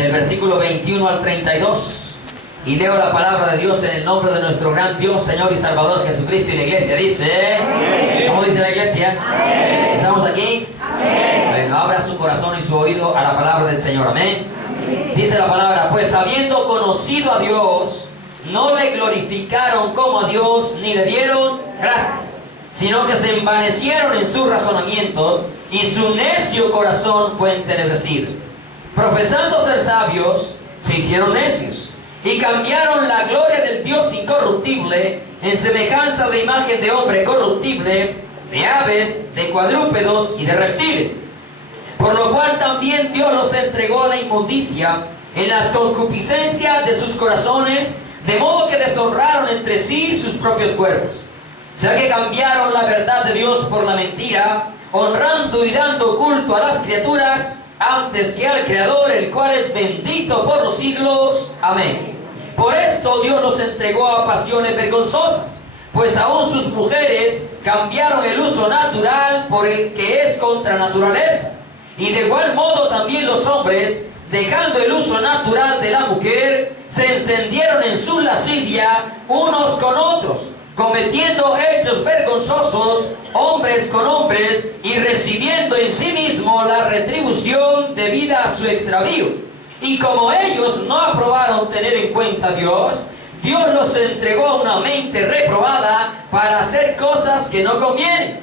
del versículo 21 al 32. Y leo la palabra de Dios en el nombre de nuestro gran Dios, Señor y Salvador Jesucristo. Y la iglesia dice, amén. ¿Cómo dice la iglesia? Amén. ¿Estamos aquí? Amén. Bueno, abra su corazón y su oído a la palabra del Señor. Amén. Amén. Dice la palabra, pues habiendo conocido a Dios, no le glorificaron como a Dios, ni le dieron gracias, sino que se envanecieron en sus razonamientos, y su necio corazón fue entenebrecido. Profesando ser sabios, se hicieron necios, y cambiaron la gloria del Dios incorruptible en semejanza de imagen de hombre corruptible, de aves, de cuadrúpedos y de reptiles. Por lo cual también Dios los entregó a la inmundicia en las concupiscencias de sus corazones, de modo que deshonraron entre sí sus propios cuerpos. O sea que cambiaron la verdad de Dios por la mentira, honrando y dando culto a las criaturas antes que al Creador, el cual es bendito por los siglos. Amén. Por esto Dios los entregó a pasiones vergonzosas, pues aún sus mujeres cambiaron el uso natural por el que es contra naturaleza. Y de igual modo también los hombres, dejando el uso natural de la mujer, se encendieron en su lascivia unos con otros, cometiendo hechos vergonzosos hombres con hombres, y recibiendo en sí mismo la retribución debida a su extravío. Y como ellos no aprobaron tener en cuenta a Dios, Dios los entregó a una mente reprobada para hacer cosas que no convienen,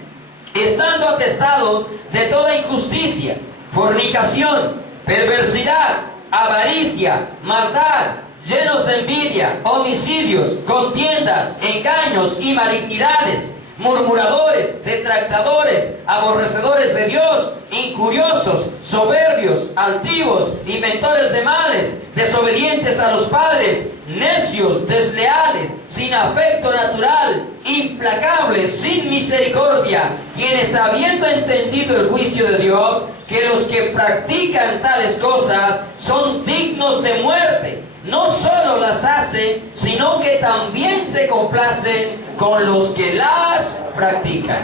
estando atestados de toda injusticia, fornicación, perversidad, avaricia, maldad, llenos de envidia, homicidios, contiendas, engaños y malignidades, murmuradores, detractadores, aborrecedores de Dios, incuriosos, soberbios, altivos, inventores de males, desobedientes a los padres, necios, desleales, sin afecto natural, implacables, sin misericordia, quienes habiendo entendido el juicio de Dios, que los que practican tales cosas son dignos de muerte, no solo las hacen, sino que también se complacen con los que las practican.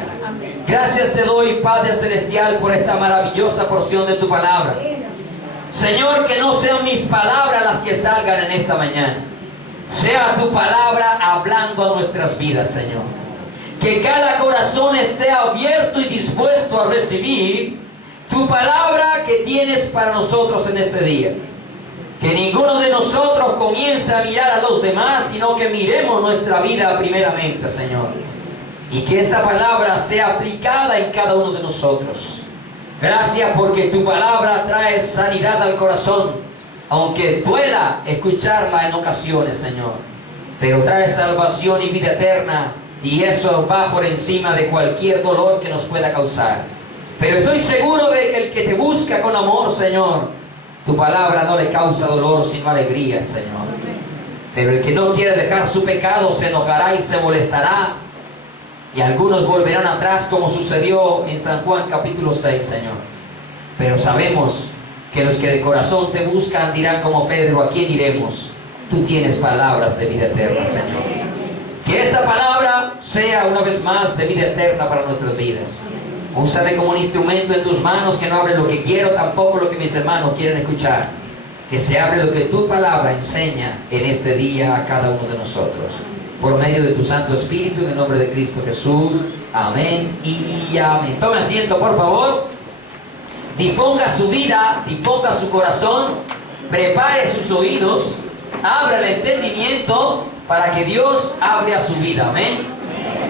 Gracias te doy, Padre Celestial, por esta maravillosa porción de tu palabra. Señor, que no sean mis palabras las que salgan en esta mañana, sea tu palabra hablando a nuestras vidas, Señor. Que cada corazón esté abierto y dispuesto a recibir tu palabra que tienes para nosotros en este día. Que ninguno de nosotros comience a mirar a los demás, sino que miremos nuestra vida primeramente, Señor. Y que esta palabra sea aplicada en cada uno de nosotros. Gracias porque tu palabra trae sanidad al corazón, aunque duela escucharla en ocasiones, Señor. Pero trae salvación y vida eterna, y eso va por encima de cualquier dolor que nos pueda causar. Pero estoy seguro de que el que te busca con amor, Señor, tu palabra no le causa dolor, sino alegría, Señor. Pero el que no quiere dejar su pecado se enojará y se molestará. Y algunos volverán atrás, como sucedió en San Juan capítulo 6, Señor. Pero sabemos que los que de corazón te buscan dirán como Pedro, ¿a quién iremos? Tú tienes palabras de vida eterna, Señor. Que esta palabra sea una vez más de vida eterna para nuestras vidas. Úsame como un instrumento en tus manos, que no hable lo que quiero, tampoco lo que mis hermanos quieren escuchar. Que se hable lo que tu palabra enseña en este día a cada uno de nosotros. Por medio de tu Santo Espíritu, en el nombre de Cristo Jesús. Amén y amén. Tome asiento, por favor. Disponga su vida, disponga su corazón, prepare sus oídos, abra el entendimiento para que Dios hable a su vida. Amén.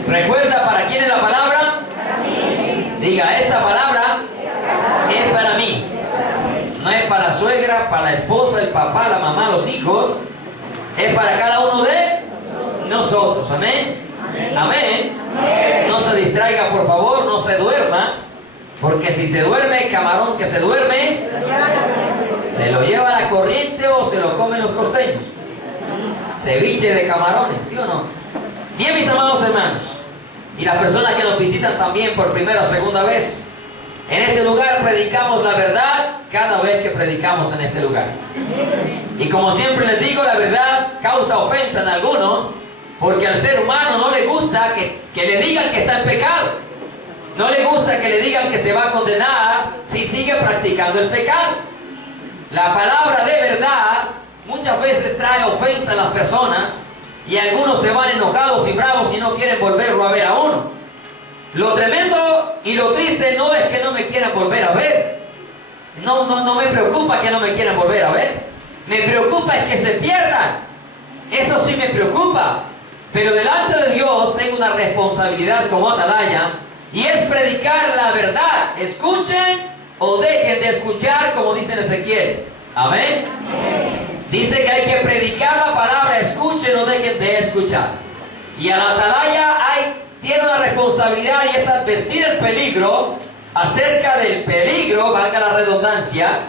Recuerda, ¿para quién es la palabra? Diga, esa palabra es para mí. No es para la suegra, para la esposa, el papá, la mamá, los hijos. Es para cada uno de nosotros. Amén. Amén. No se distraiga, por favor, no se duerma. Porque si se duerme, camarón que se duerme, se lo lleva la corriente o se lo comen los costeños. Ceviche de camarones, ¿sí o no? Bien, mis amados hermanos, y las personas que nos visitan también por primera o segunda vez, en este lugar predicamos la verdad cada vez que predicamos en este lugar. Y como siempre les digo, la verdad causa ofensa en algunos, porque al ser humano no le gusta que le digan que está en pecado. No le gusta que le digan que se va a condenar si sigue practicando el pecado. La palabra de verdad muchas veces trae ofensa a las personas y algunos se van enojados y bravos y no quieren volverlo a ver a uno. Lo tremendo y lo triste no es que no me quieran volver a ver. No me preocupa que no me quieran volver a ver. Me preocupa es que se pierdan. Eso sí me preocupa. Pero delante de Dios tengo una responsabilidad como atalaya y es predicar la verdad. Escuchen o dejen de escuchar, como dice en Ezequiel. Amén. Dice que hay que predicar la palabra, escuchen o dejen de escuchar. Y al atalaya tiene una responsabilidad y es advertir el peligro, acerca del peligro, valga la redundancia,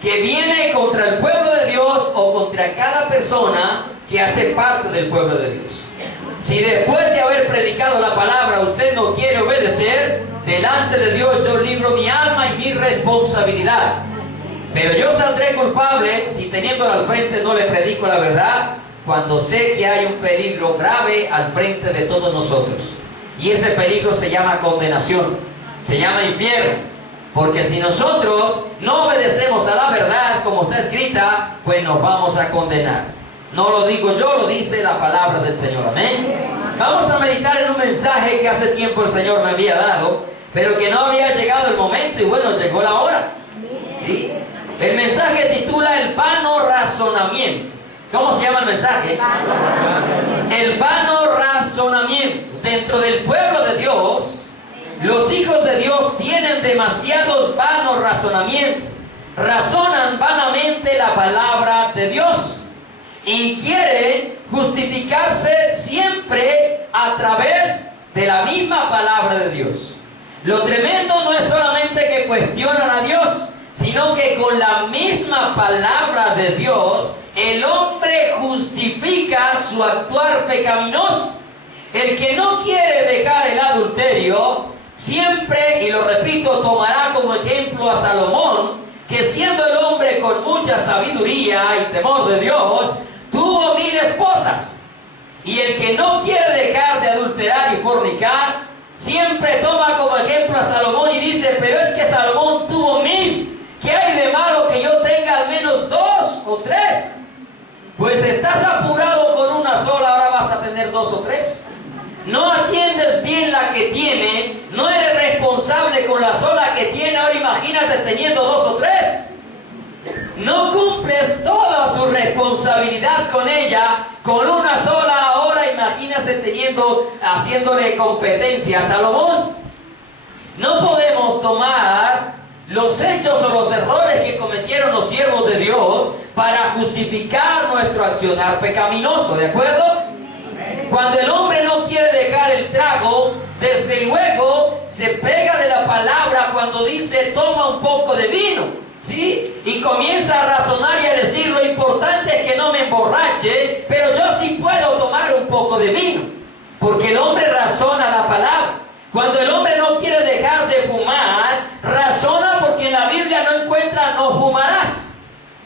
que viene contra el pueblo de Dios o contra cada persona que hace parte del pueblo de Dios. Si después de haber predicado la palabra usted no quiere obedecer, delante de Dios yo libro mi alma y mi responsabilidad. Pero yo saldré culpable si teniéndolo al frente no le predico la verdad, cuando sé que hay un peligro grave al frente de todos nosotros. Y ese peligro se llama condenación, se llama infierno. Porque si nosotros no obedecemos a la verdad como está escrita, pues nos vamos a condenar. No lo digo yo, lo dice la palabra del Señor. Amén. Vamos a meditar en un mensaje que hace tiempo el Señor me había dado, pero que no había llegado el momento y bueno, llegó la hora. ¿Sí? El mensaje titula el vano razonamiento. ¿Cómo se llama el mensaje? El vano razonamiento. Dentro del pueblo de Dios, los hijos de Dios tienen demasiados vanos razonamientos. Razonan vanamente la palabra de Dios y quieren justificarse siempre a través de la misma palabra de Dios. Lo tremendo no es solamente que cuestionan a Dios, sino que con la misma palabra de Dios el hombre justifica su actuar pecaminoso. El que no quiere dejar el adulterio siempre, y lo repito, tomará como ejemplo a Salomón, que siendo el hombre con mucha sabiduría y temor de Dios, tuvo 1000 esposas. Y el que no quiere dejar de adulterar y fornicar, siempre toma como ejemplo a Salomón y dice, pero es que Salomón tuvo 1000. ¿Qué hay de malo que yo tenga al menos 2 o 3? Pues estás apurado con una sola, ahora vas a tener 2 o 3. No atiendes bien la que tiene, no eres responsable con la sola que tiene, ahora imagínate teniendo 2 o 3. No cumples toda su responsabilidad con ella, con una sola, ahora imagínate haciéndole competencia a Salomón. No podemos tomar los hechos o los errores que cometieron los siervos de Dios para justificar nuestro accionar pecaminoso, ¿de acuerdo? Cuando el hombre no quiere dejar el trago, desde luego se pega de la palabra cuando dice toma un poco de vino, ¿sí? Y comienza a razonar y a decir lo importante es que no me emborrache, pero yo sí puedo tomar un poco de vino, porque el hombre razona la palabra. Cuando el hombre no quiere dejar de fumar, razona porque en la Biblia no encuentra no fumarás.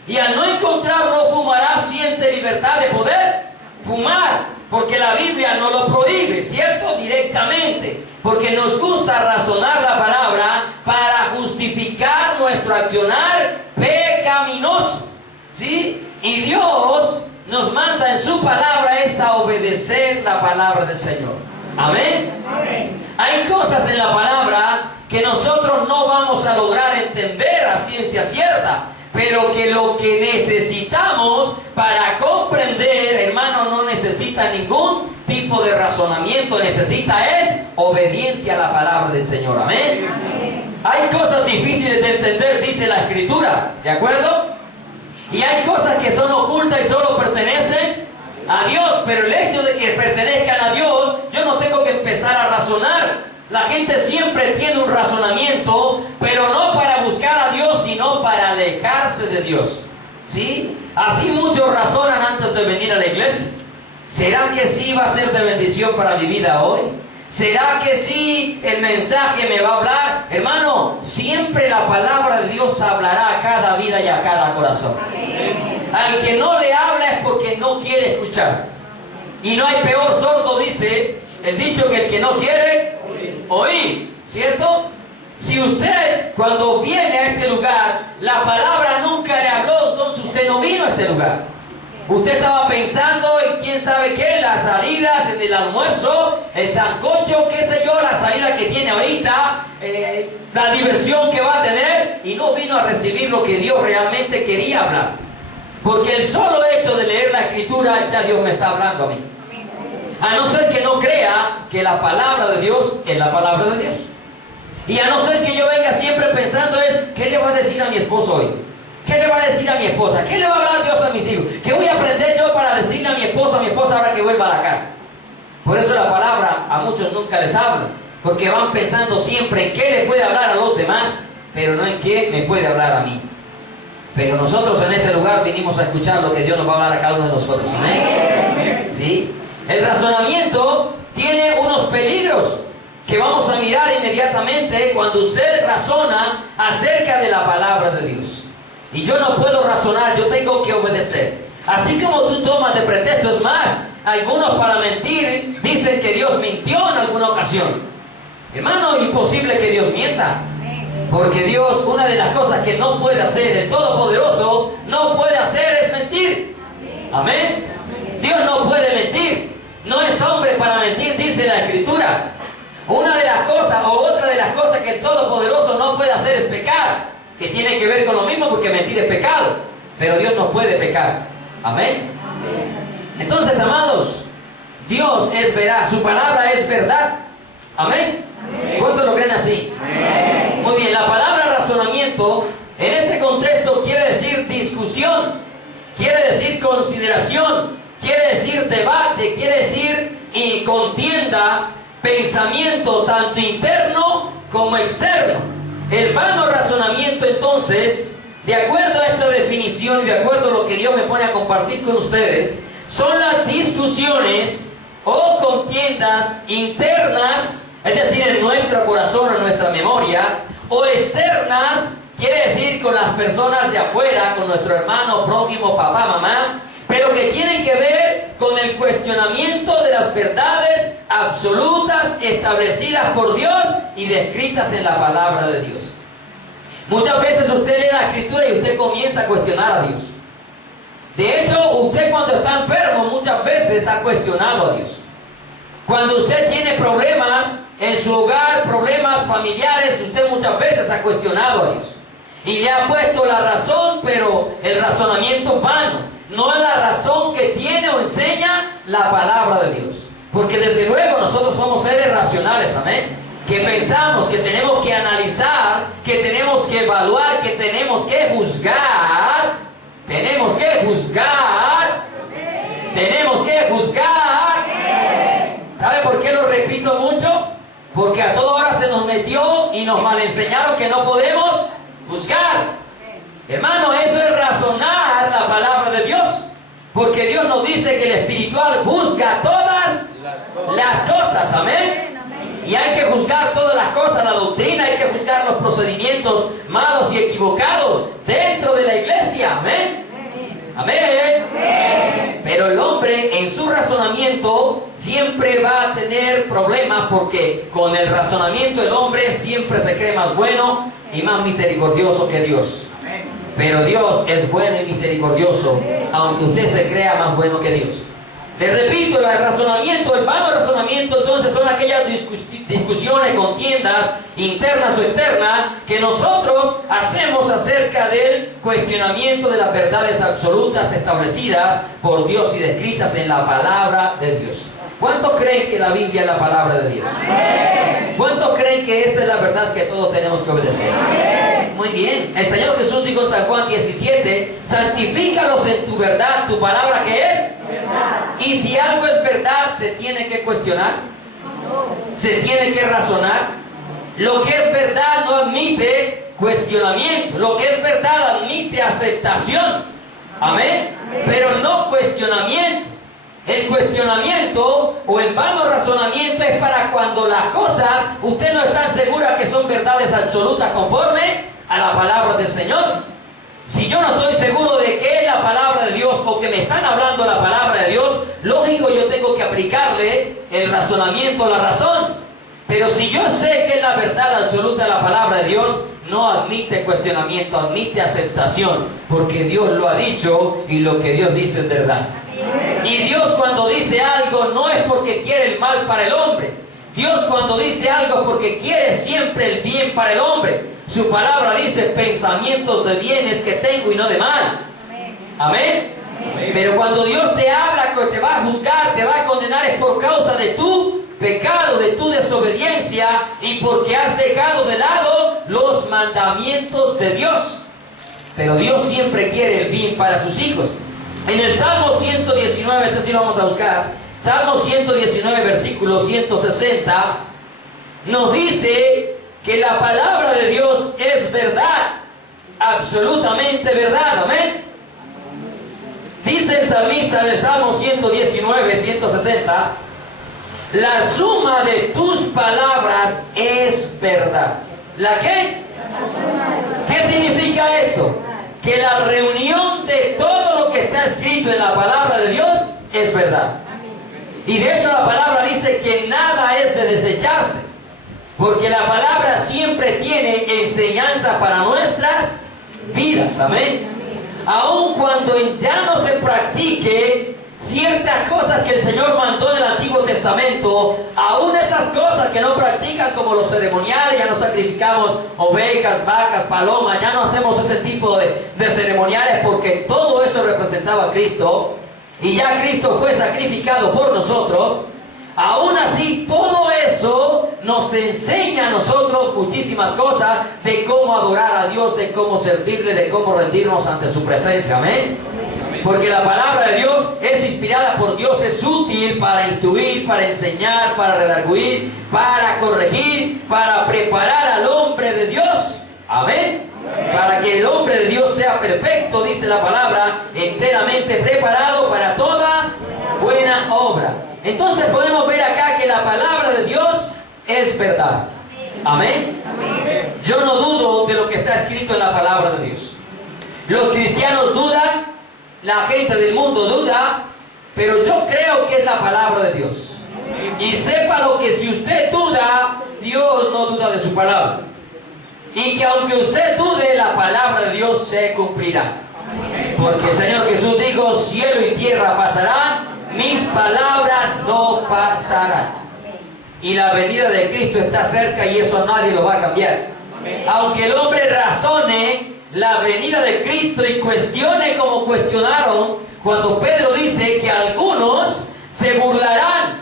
Y al no encontrar no fumarás, siente libertad de poder fumar, porque la Biblia no lo prohíbe, ¿cierto? Directamente, porque nos gusta razonar la palabra para justificar nuestro accionar pecaminoso, ¿sí? Y Dios nos manda en su palabra es a obedecer la palabra del Señor. Amén. Amén. Hay cosas en la palabra que nosotros no vamos a lograr entender a ciencia cierta, pero que lo que necesitamos para comprender, hermano, no necesita ningún tipo de razonamiento, necesita es obediencia a la palabra del Señor. Amén. Hay cosas difíciles de entender, dice la Escritura, ¿de acuerdo? Y hay cosas que son ocultas y solo pertenecen a Dios, pero el hecho de que pertenezcan a Dios, yo no tengo que empezar a razonar. La gente siempre tiene un razonamiento, pero no para buscar a Dios, sino para alejarse de Dios, ¿sí? Así muchos razonan antes de venir a la iglesia. ¿Será que sí va a ser de bendición para mi vida hoy? ¿Será que sí el mensaje me va a hablar? Hermano, siempre la palabra de Dios hablará a cada vida y a cada corazón. Al que no le habla es porque no quiere escuchar. Y no hay peor sordo, dice el dicho, que el que no quiere oír, ¿cierto? Si usted cuando viene a este lugar, la palabra nunca le habló, no vino a este lugar. Usted estaba pensando en quién sabe qué, las salidas, en el almuerzo, el sancocho, qué sé yo, la salida que tiene ahorita, la diversión que va a tener, y no vino a recibir lo que Dios realmente quería hablar. Porque el solo hecho de leer la Escritura, ya Dios me está hablando a mí. A no ser que no crea que la palabra de Dios es la palabra de Dios. Y a no ser que yo venga siempre pensando ¿qué le va a decir a mi esposo hoy? ¿Qué le va a decir a mi esposa? ¿Qué le va a hablar Dios a mis hijos? ¿Qué voy a aprender yo para decirle a mi esposa ahora que vuelva a la casa? Por eso la palabra a muchos nunca les habla, porque van pensando siempre en qué le puede hablar a los demás, pero no en qué me puede hablar a mí. Pero nosotros en este lugar vinimos a escuchar lo que Dios nos va a hablar a cada uno de nosotros. ¿Amén? ¿Sí? El razonamiento tiene unos peligros que vamos a mirar inmediatamente cuando usted razona acerca de la palabra de Dios. Y yo no puedo razonar, yo tengo que obedecer. Así como tú tomas de pretexto, es más, algunos para mentir dicen que Dios mintió en alguna ocasión. Hermano, imposible que Dios mienta. Porque Dios, una de las cosas que no puede hacer, el Todopoderoso, no puede hacer es mentir. Amén. Dios no puede mentir. No es hombre para mentir, dice la Escritura. Una de las cosas, o otra de las cosas que el Todopoderoso no puede hacer es pecar, que tiene que ver con lo mismo, porque mentir es pecado. Pero Dios no puede pecar. Amén. Entonces, amados, Dios es veraz, su palabra es verdad. Amén. ¿Cuántos lo creen así? Amén. Muy bien, la palabra razonamiento en este contexto quiere decir discusión, quiere decir consideración, quiere decir debate, quiere decir contienda, pensamiento tanto interno como externo. El vano razonamiento, entonces, de acuerdo a esta definición y de acuerdo a lo que Dios me pone a compartir con ustedes, son las discusiones o contiendas internas, es decir, en nuestro corazón, en nuestra memoria, o externas, quiere decir con las personas de afuera, con nuestro hermano, prójimo, papá, mamá, pero que tienen que ver con el cuestionamiento de las verdades absolutas establecidas por Dios y descritas en la palabra de Dios. Muchas veces usted lee la Escritura y usted comienza a cuestionar a Dios. De hecho, usted cuando está enfermo muchas veces ha cuestionado a Dios. Cuando usted tiene problemas en su hogar, problemas familiares, usted muchas veces ha cuestionado a Dios. Y le ha puesto la razón, pero el razonamiento es vano. No es la razón que tiene o enseña la palabra de Dios. Porque desde luego nosotros somos seres racionales, amén. Que pensamos, que tenemos que analizar, que tenemos que evaluar, que tenemos que juzgar. Tenemos que juzgar. Tenemos que juzgar. ¿Sabe por qué lo repito mucho? Porque a toda hora se nos metió y nos malenseñaron que no podemos juzgar. Hermano, eso es razonar la palabra de Dios. Porque Dios nos dice que el espiritual juzga todas las cosas. Amén. Y hay que juzgar todas las cosas, la doctrina, hay que juzgar los procedimientos malos y equivocados dentro de la iglesia. Amén. Amén. Pero el hombre en su razonamiento siempre va a tener problemas, porque con el razonamiento el hombre siempre se cree más bueno y más misericordioso que Dios. Pero Dios es bueno y misericordioso, aunque usted se crea más bueno que Dios. Le repito, el razonamiento, el vano razonamiento, entonces son aquellas discusiones, contiendas, internas o externas, que nosotros hacemos acerca del cuestionamiento de las verdades absolutas establecidas por Dios y descritas en la palabra de Dios. ¿Cuántos creen que la Biblia es la palabra de Dios? Amén. ¿Cuántos creen que esa es la verdad que todos tenemos que obedecer? Amén. Muy bien. El Señor Jesús dijo en San Juan 17, santifícalos en tu verdad, tu palabra que es verdad. Y si algo es verdad, se tiene que cuestionar, se tiene que razonar. Lo que es verdad no admite cuestionamiento, lo que es verdad admite aceptación. Amén. Pero no cuestionamiento. El cuestionamiento o el vano razonamiento es para cuando las cosas usted no está segura que son verdades absolutas conforme a la palabra del Señor. Si yo no estoy seguro de qué es la palabra de Dios o que me están hablando la palabra de Dios, lógico, yo tengo que aplicarle el razonamiento, la razón. Pero si yo sé que es la verdad absoluta de la palabra de Dios, no admite cuestionamiento, admite aceptación, porque Dios lo ha dicho y lo que Dios dice es verdad. Y Dios cuando dice algo no es porque quiere el mal para el hombre. Dios cuando dice algo es porque quiere siempre el bien para el hombre. Su palabra dice pensamientos de bienes que tengo y no de mal. Amén. Pero cuando Dios te habla que te va a juzgar, te va a condenar, es por causa de tu pecado, de tu desobediencia y porque has dejado de lado los mandamientos de Dios. Pero Dios siempre quiere el bien para sus hijos. En el Salmo 119, este sí lo vamos a buscar, Salmo 119, versículo 160, nos dice que la palabra de Dios es verdad, absolutamente verdad, amén. Dice el salmista en el Salmo 119, 160, la suma de tus palabras es verdad. ¿La qué? ¿Qué significa esto? Que la reunión de todo lo que está escrito en la palabra de Dios es verdad. Y de hecho la palabra dice que nada es de desecharse, porque la palabra siempre tiene enseñanza para nuestras vidas, amén. Aun cuando ya no se practique ciertas cosas que el Señor mandó en el Antiguo Testamento, aún esas cosas que no practican, como los ceremoniales, ya no sacrificamos ovejas, vacas, palomas, ya no hacemos ese tipo de ceremoniales, porque todo eso representaba a Cristo, y ya Cristo fue sacrificado por nosotros. Aún así, todo eso nos enseña a nosotros muchísimas cosas de cómo adorar a Dios, de cómo servirle, de cómo rendirnos ante su presencia, amén. Porque la palabra de Dios es inspirada por Dios, es útil para instruir, para enseñar, para redarguir, para corregir, para preparar al hombre de Dios. Amén. Para que el hombre de Dios sea perfecto, dice la palabra, enteramente preparado para toda buena obra. Entonces podemos ver acá que la palabra de Dios es verdad. Amén. Yo no dudo de lo que está escrito en la palabra de Dios. Los cristianos dudan, la gente del mundo duda, pero yo creo que es la palabra de Dios. Y sépalo que si usted duda, Dios no duda de su palabra. Y que aunque usted dude, la palabra de Dios se cumplirá. Porque el Señor Jesús dijo, cielo y tierra pasarán, mis palabras no pasarán. Y la venida de Cristo está cerca y eso nadie lo va a cambiar. Aunque el hombre razone la venida de Cristo y cuestione como cuestionaron cuando Pedro dice que algunos se burlarán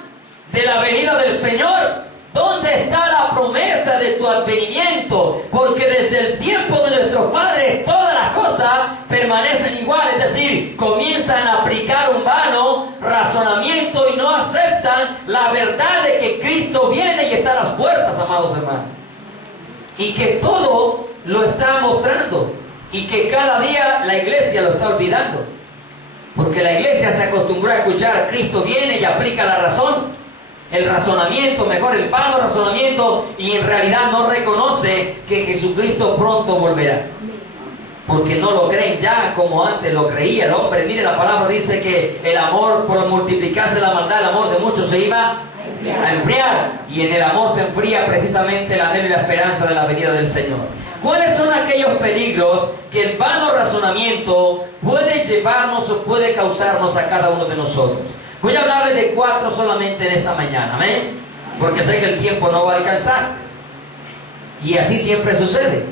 de la venida del Señor. ¿Dónde está la promesa de tu advenimiento? Porque desde el tiempo de nuestros padres todas las cosas permanecen igual, es decir, comienzan a aplicar un vano razonamiento y no aceptan la verdad de que Cristo viene y está a las puertas, amados hermanos. Y que todo lo está mostrando y que cada día la iglesia lo está olvidando. Porque la iglesia se acostumbró a escuchar, Cristo viene y aplica la razón. El razonamiento, mejor el vano razonamiento, y en realidad no reconoce que Jesucristo pronto volverá. Porque no lo creen ya como antes lo creía el hombre. Mire, la palabra dice que el amor, por multiplicarse la maldad, el amor de muchos se iba a enfriar. Y en el amor se enfría precisamente el anhelo y la esperanza de la venida del Señor. ¿Cuáles son aquellos peligros que el vano razonamiento puede llevarnos o puede causarnos a cada uno de nosotros? Voy a hablarles de 4 solamente en esa mañana, amén, porque sé que el tiempo no va a alcanzar. Y así siempre sucede.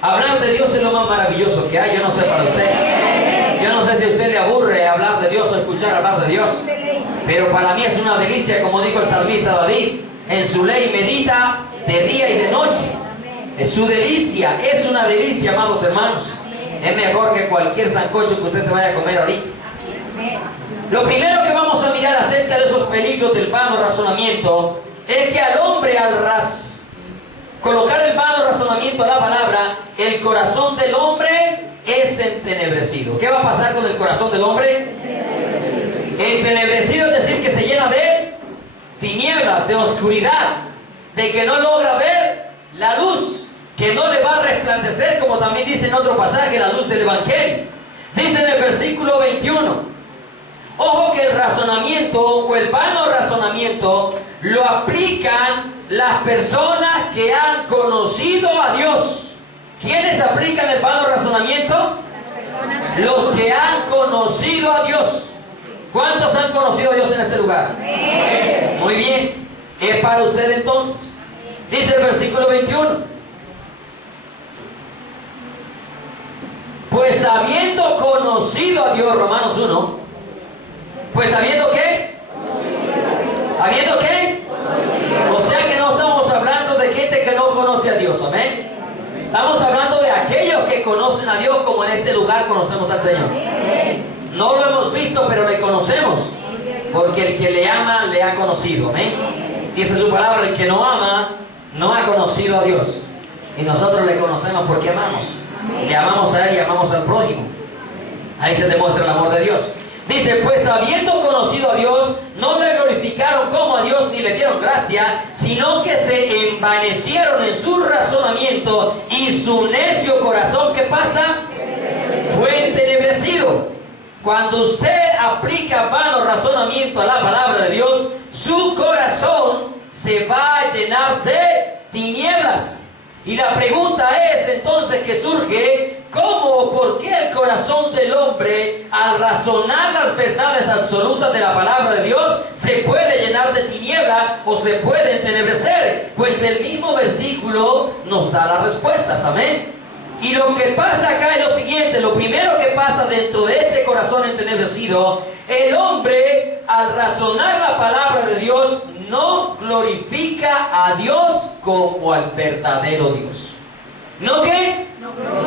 Hablar de Dios es lo más maravilloso que hay. Yo no sé para usted. Yo no sé si a usted le aburre hablar de Dios o escuchar hablar de Dios. Pero para mí es una delicia, como dijo el salmista David, en su ley medita de día y de noche. Es su delicia, es una delicia, amados hermanos. Es mejor que cualquier sancocho que usted se vaya a comer ahorita. Lo primero que vamos a mirar acerca de esos peligros del vano razonamiento es que al hombre, al colocar el vano razonamiento a la palabra, el corazón del hombre es entenebrecido. ¿Qué va a pasar con el corazón del hombre? Entenebrecido, es decir, que se llena de tinieblas, de oscuridad, de que no logra ver la luz, que no le va a resplandecer, como también dice en otro pasaje, la luz del Evangelio. Dice en el versículo 21, ojo que el razonamiento o el vano razonamiento lo aplican las personas que han conocido a Dios. ¿Quiénes aplican el vano razonamiento? Los que han conocido a Dios. ¿Cuántos han conocido a Dios en este lugar? Muy bien. Es para usted entonces. Dice el versículo 21. Pues habiendo conocido a Dios, Romanos 1. Pues habiendo ¿qué? ¿Habiendo qué? O sea que no estamos hablando de gente que no conoce a Dios, amén. Estamos hablando de aquellos que conocen a Dios, como en este lugar conocemos al Señor. No lo hemos visto, pero le conocemos, porque el que le ama, le ha conocido, amén. Dice su palabra, el que no ama, no ha conocido a Dios. Y nosotros le conocemos porque amamos. Le amamos a Él y amamos al prójimo. Ahí se demuestra el amor de Dios. Dice, pues habiendo conocido a Dios, no le glorificaron como a Dios ni le dieron gracia, sino que se envanecieron en su razonamiento y su necio corazón, ¿qué pasa? Fue entenebrecido. Cuando usted aplica vano razonamiento a la palabra de Dios, su corazón se va a llenar de tinieblas. Y la pregunta es entonces que surge, ¿cómo o por qué el corazón del hombre, al razonar las verdades absolutas de la palabra de Dios, se puede llenar de tiniebla o se puede entenebrecer? Pues el mismo versículo nos da las respuestas, amén. Y lo que pasa acá es lo siguiente, lo primero que pasa dentro de este corazón entenebrecido, el hombre, al razonar la palabra de Dios, no glorifica a Dios como al verdadero Dios. ¿No qué?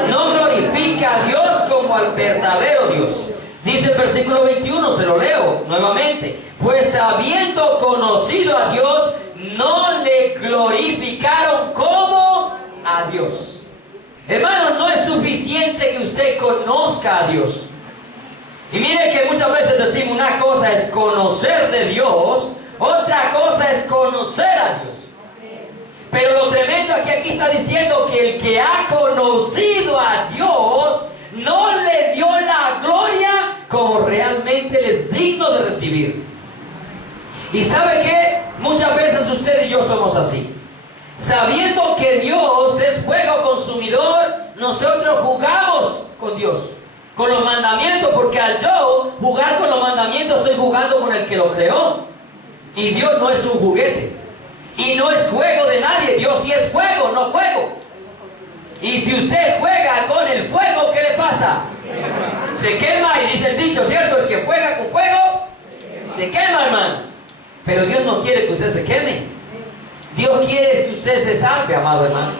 No glorifica a Dios como al verdadero Dios. Dice el versículo 21, se lo leo nuevamente. Pues habiendo conocido a Dios, no le glorificaron como a Dios. Hermano, no es suficiente que usted conozca a Dios. Y mire que muchas veces decimos, una cosa es conocer de Dios, otra cosa es conocer a Dios. Pero lo tremendo es que aquí está diciendo que el que ha conocido a Dios no le dio la gloria como realmente él es digno de recibir. Y ¿sabe qué? Muchas veces usted y yo somos así. Sabiendo que Dios es fuego consumidor, nosotros jugamos con Dios, con los mandamientos, porque al yo jugar con los mandamientos estoy jugando con el que lo creó. Y Dios no es un juguete. Y no es juego de nadie. Dios sí es fuego, no juego. Y si usted juega con el fuego, ¿qué le pasa? Se quema, y dice el dicho, ¿cierto? El que juega con fuego, se quema, hermano. Pero Dios no quiere que usted se queme. Dios quiere que usted se salve, amado hermano.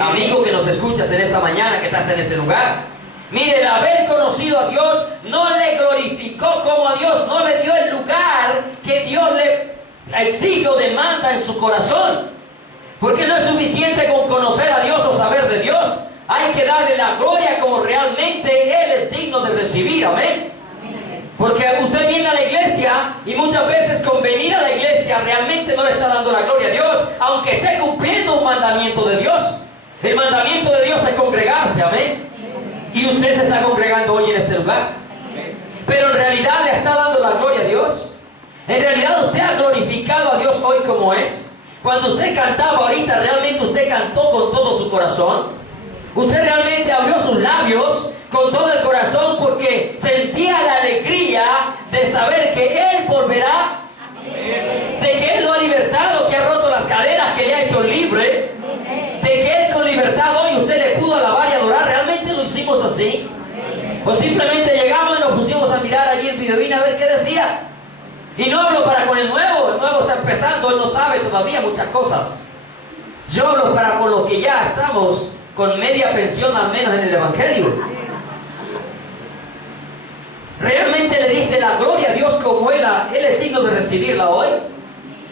Amigo que nos escuchas en esta mañana, que estás en este lugar. Mire, el haber conocido a Dios no le glorificó como a Dios, no le dio el lugar que Dios le exige o demanda en su corazón. Porque no es suficiente con conocer a Dios o saber de Dios. Hay que darle la gloria como realmente Él es digno de recibir, amén. Porque usted viene a la iglesia y muchas veces con venir a la iglesia realmente no le está dando la gloria a Dios, aunque esté cumpliendo un mandamiento de Dios. El mandamiento de Dios es congregarse, amén. Y usted se está congregando hoy en este lugar. Pero en realidad le está dando la gloria a Dios. En realidad usted ha glorificado a Dios hoy como es. Cuando usted cantaba ahorita, realmente usted cantó con todo su corazón. Usted realmente abrió sus labios con todo el corazón porque sentía la alegría de saber que Él volverá, de que Él lo ha libertado, que ha roto las cadenas, que le ha hecho libre, de que Él con libertad hoy usted le pudo alabar y adorar. ¿Realmente lo hicimos así? O simplemente llegamos y nos pusimos a mirar allí el videín a ver qué decía. Y no hablo para con el nuevo está empezando, él no sabe todavía muchas cosas. Yo hablo para con los que ya estamos con media pensión al menos en el Evangelio. ¿Realmente le diste la gloria a Dios como Él es digno de recibirla hoy?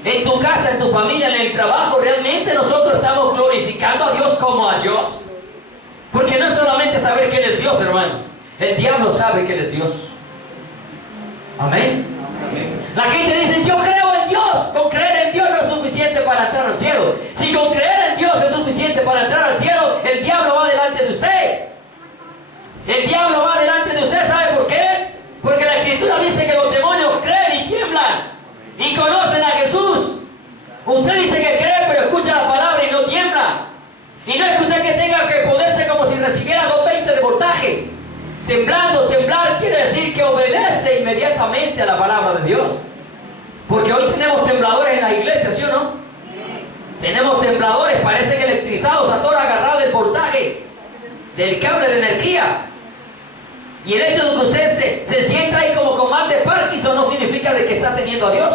En tu casa, en tu familia, en el trabajo, ¿realmente nosotros estamos glorificando a Dios como a Dios? Porque no es solamente saber que Él es Dios, hermano. El diablo sabe que Él es Dios. Amén. La gente dice, yo creo en Dios. Con creer en Dios no es suficiente para entrar al cielo. Si con creer en Dios es suficiente para entrar al cielo, el diablo va delante de usted. El diablo va delante de usted, ¿sabe por qué? Porque la Escritura dice que los demonios creen y tiemblan y conocen a Jesús. Usted dice que cree, pero escucha Temblando, temblar quiere decir que obedece inmediatamente a la palabra de Dios. Porque hoy tenemos tembladores en las iglesias, ¿sí o no? Tenemos tembladores, parecen electrizados, a todos agarrados del voltaje, del cable de energía. Y el hecho de que usted se sienta ahí como con mal de Parkinson no significa de que está teniendo a Dios.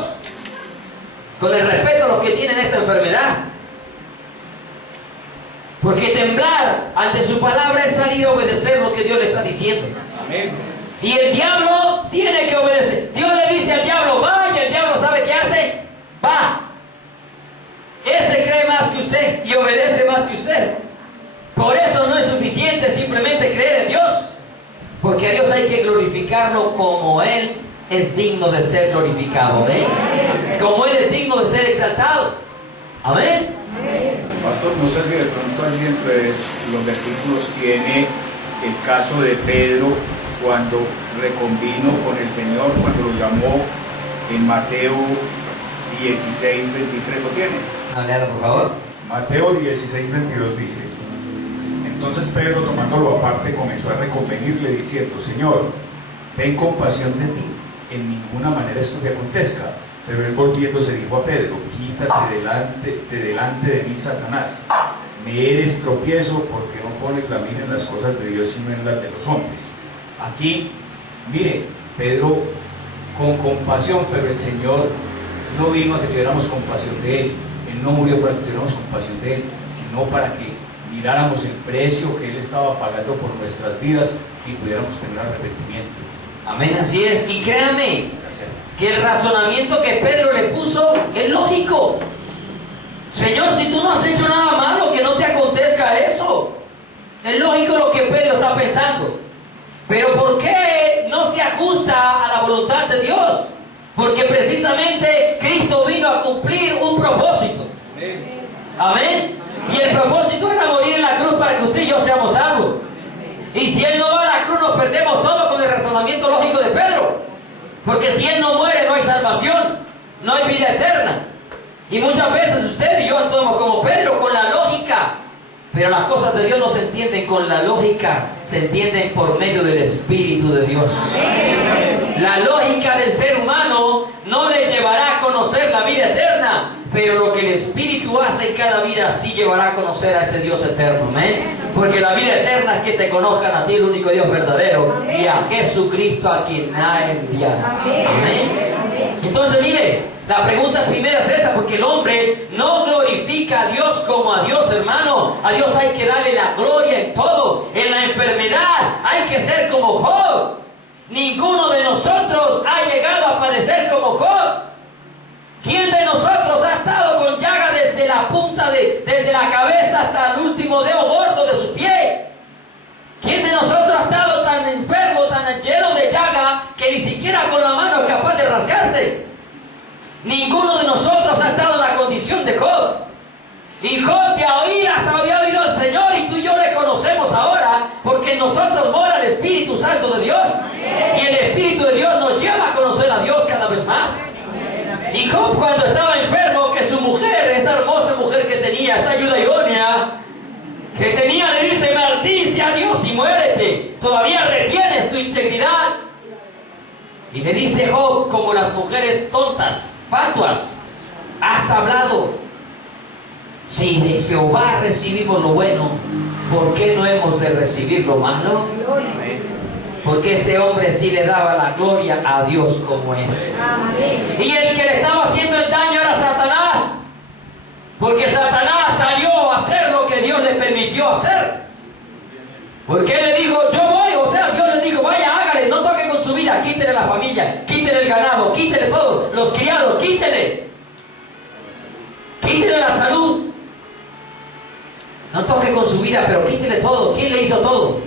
Con el respeto a los que tienen esta enfermedad. Porque temblar ante su palabra es salir a obedecer lo que Dios le está diciendo. Amén. Y el diablo tiene que obedecer. Dios le dice al diablo, va, y el diablo ¿sabe qué hace? Va. Ese cree más que usted y obedece más que usted. Por eso no es suficiente simplemente creer en Dios. Porque a Dios hay que glorificarlo como Él es digno de ser glorificado. ¿Amén? Como Él es digno de ser exaltado. Amén. Pastor, no sé si de pronto allí entre los versículos tiene el caso de Pedro cuando reconvino con el Señor, cuando lo llamó en Mateo 16, 23, ¿lo tiene? Léalo, por favor. Mateo 16, 22 dice: entonces Pedro, tomándolo aparte, comenzó a reconvenirle diciendo: Señor, ten compasión de ti, en ninguna manera esto te acontezca. Pero él volviéndose dijo a Pedro: quítate delante de mí, Satanás. Me eres tropiezo porque no pones la mira en las cosas de Dios sino en las de los hombres. Aquí, mire, Pedro con compasión, pero el Señor no vino a que tuviéramos compasión de Él. Él no murió para que tuviéramos compasión de Él, sino para que miráramos el precio que Él estaba pagando por nuestras vidas y pudiéramos tener arrepentimientos. Amén, así es. Y créanme que el razonamiento que Pedro le puso es lógico. Señor, si tú no has hecho nada malo, que no te acontezca eso. Es lógico lo que Pedro está pensando. Pero ¿por qué no se ajusta a la voluntad de Dios? Porque precisamente Cristo vino a cumplir un propósito. Amén. Y el propósito era morir en la cruz para que usted y yo seamos salvos. Y si Él no va a la cruz, nos perdemos todo con el razonamiento lógico de Pedro. Porque si Él no muere, no hay salvación, no hay vida eterna. Y muchas veces usted y yo actuamos como Pedro, con la lógica. Pero las cosas de Dios no se entienden con la lógica, se entienden por medio del Espíritu de Dios. La lógica del ser humano no le llevará a conocer la vida eterna, pero lo que el Espíritu hace en cada vida sí llevará a conocer a ese Dios eterno. ¿Amén? Porque la vida eterna es que te conozcan a ti, el único Dios verdadero, y a Jesucristo a quien ha enviado. Amén. Entonces mire, la pregunta primera es esa, porque el hombre no glorifica a Dios como a Dios, hermano. A Dios hay que darle la gloria en todo. En la enfermedad hay que ser como Job. Ninguno de nosotros ha llegado a padecer como Job. ¿Quién de nosotros ha estado con llaga desde la punta desde la cabeza hasta el último dedo gordo de su pie? ¿Quién de nosotros ha estado tan enfermo, tan lleno de llaga, que ni siquiera con la mano es capaz de rascarse? Ninguno de nosotros ha estado en la condición de Job. Y Job de a oídas había oído al Señor, y tú y yo le conocemos ahora, porque en nosotros mora el Espíritu Santo de Dios. Y el Espíritu de Dios nos lleva a conocer a Dios cada vez más. Y Job, cuando estaba enfermo, que su mujer, esa hermosa mujer que tenía, esa ayuda idónea que tenía, le dice: maldice a Dios y muérete, todavía retienes tu integridad. Y le dice Job, como las mujeres tontas, fatuas: has hablado. Si de Jehová recibimos lo bueno, ¿por qué no hemos de recibir lo malo? Porque este hombre sí le daba la gloria a Dios como es. Y el que le estaba haciendo el daño era Satanás. Porque Satanás salió a hacer lo que Dios le permitió hacer. Porque él le dijo: yo voy, o sea, Dios le dijo: vaya, hágale, no toque con su vida, quítele la familia, quítele el ganado, quítele todo, los criados, quítele la salud. No toque con su vida, pero quítele todo. ¿Quién le hizo todo?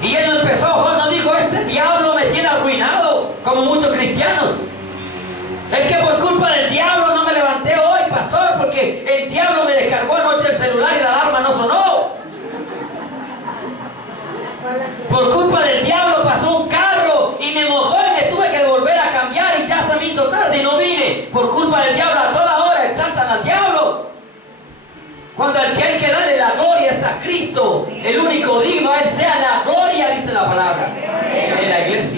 Y él no empezó, Juan no dijo: este diablo me tiene arruinado, como muchos cristianos. Es que por culpa del diablo no me levanté hoy, pastor, porque el diablo me descargó anoche el celular y la alarma no sonó. Por culpa del diablo pasó un carro y me mojó y me tuve que volver a cambiar y ya se me hizo tarde y no vine. Por culpa del diablo, a toda hora exaltan al diablo. Cuando al que hay que darle la gloria es a Cristo, el único digno, a Él sea la gloria, dice la palabra.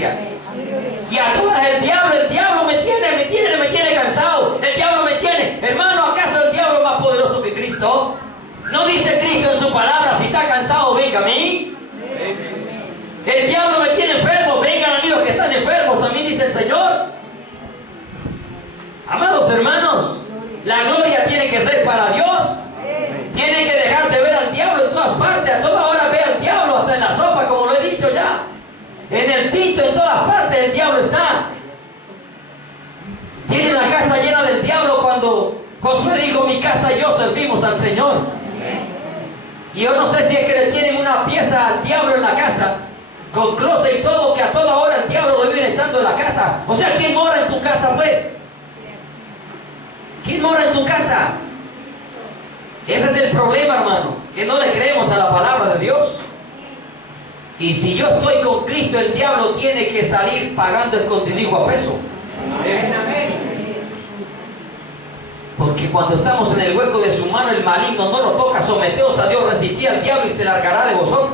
iglesia. Y a todas el diablo me tiene cansado. El diablo me tiene. Hermano, ¿acaso el diablo es más poderoso que Cristo? ¿No dice Cristo en su palabra, si está cansado, venga a mí? El diablo me tiene enfermo, vengan a mí los que están enfermos, también dice el Señor. Amados hermanos, la gloria tiene que ser para Dios. Tiene que dejar de ver al diablo en todas partes. A toda hora ve al diablo, hasta en la sopa, como lo he dicho ya. En el tinto, en todas partes el diablo está. Tiene la casa llena del diablo cuando Josué dijo, mi casa y yo servimos al Señor. Y yo no sé si es que le tienen una pieza al diablo en la casa, con closet y todo, que a toda hora el diablo lo viene echando en la casa. O sea, ¿quién mora en tu casa, pues? ¿Quién mora en tu casa? Ese es el problema, hermano, que no le creemos a la palabra de Dios. Y si yo estoy con Cristo, el diablo tiene que salir pagando el escondidijo a peso. Porque cuando estamos en el hueco de su mano, el maligno no lo toca. Someteos a Dios, resistid al diablo y se largará de vosotros.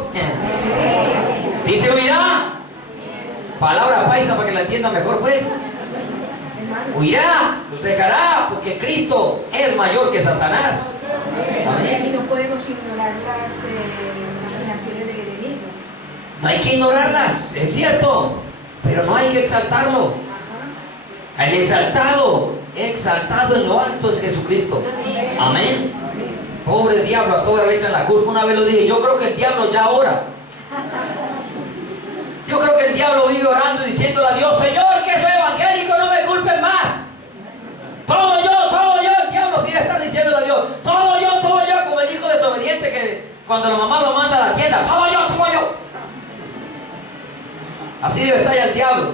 Dice, oirá. Palabra paisa para que la entiendan mejor, pues. Oirá, los dejará, porque Cristo es mayor que Satanás. Amén. Y no podemos ignorar las imaginaciones del enemigo. No hay que ignorarlas, es cierto, pero no hay que exaltarlo. El exaltado en lo alto es Jesucristo. Amén. Pobre diablo, a toda le echan la culpa. Una vez lo dije, yo creo que el diablo ya ora. Yo creo que el diablo vive orando y diciéndole a Dios, Señor, que soy evangélico, no me culpen más. Todo yo, el diablo sí está diciéndole a Dios, todo yo, como el hijo desobediente que cuando la mamá lo manda a la tienda, todo yo. Así debe estar ya el diablo,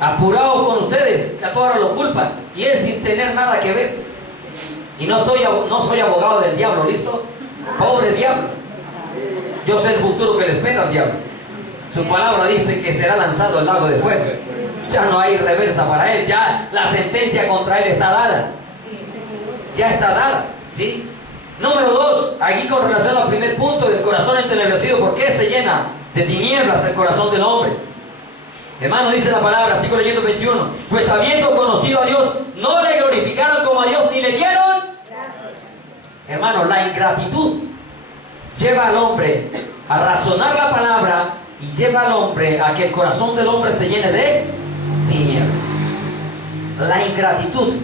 apurado con ustedes, que a todos lo culpan, y él sin tener nada que ver. Y no soy abogado del diablo, ¿listo? Pobre diablo. Yo sé el futuro que le espera al diablo. Su palabra dice que será lanzado al lago de fuego. Ya no hay reversa para él, ya la sentencia contra él está dada. Ya está dada, ¿sí? Número 2, aquí con relación al primer punto del corazón entenebrecido, ¿por qué se llena de tinieblas el corazón del hombre? Hermano, dice la palabra, sigo leyendo 21, pues habiendo conocido a Dios, no le glorificaron como a Dios, ni le dieron. Hermano, la ingratitud lleva al hombre a razonar la palabra y lleva al hombre a que el corazón del hombre se llene de tinieblas. La ingratitud.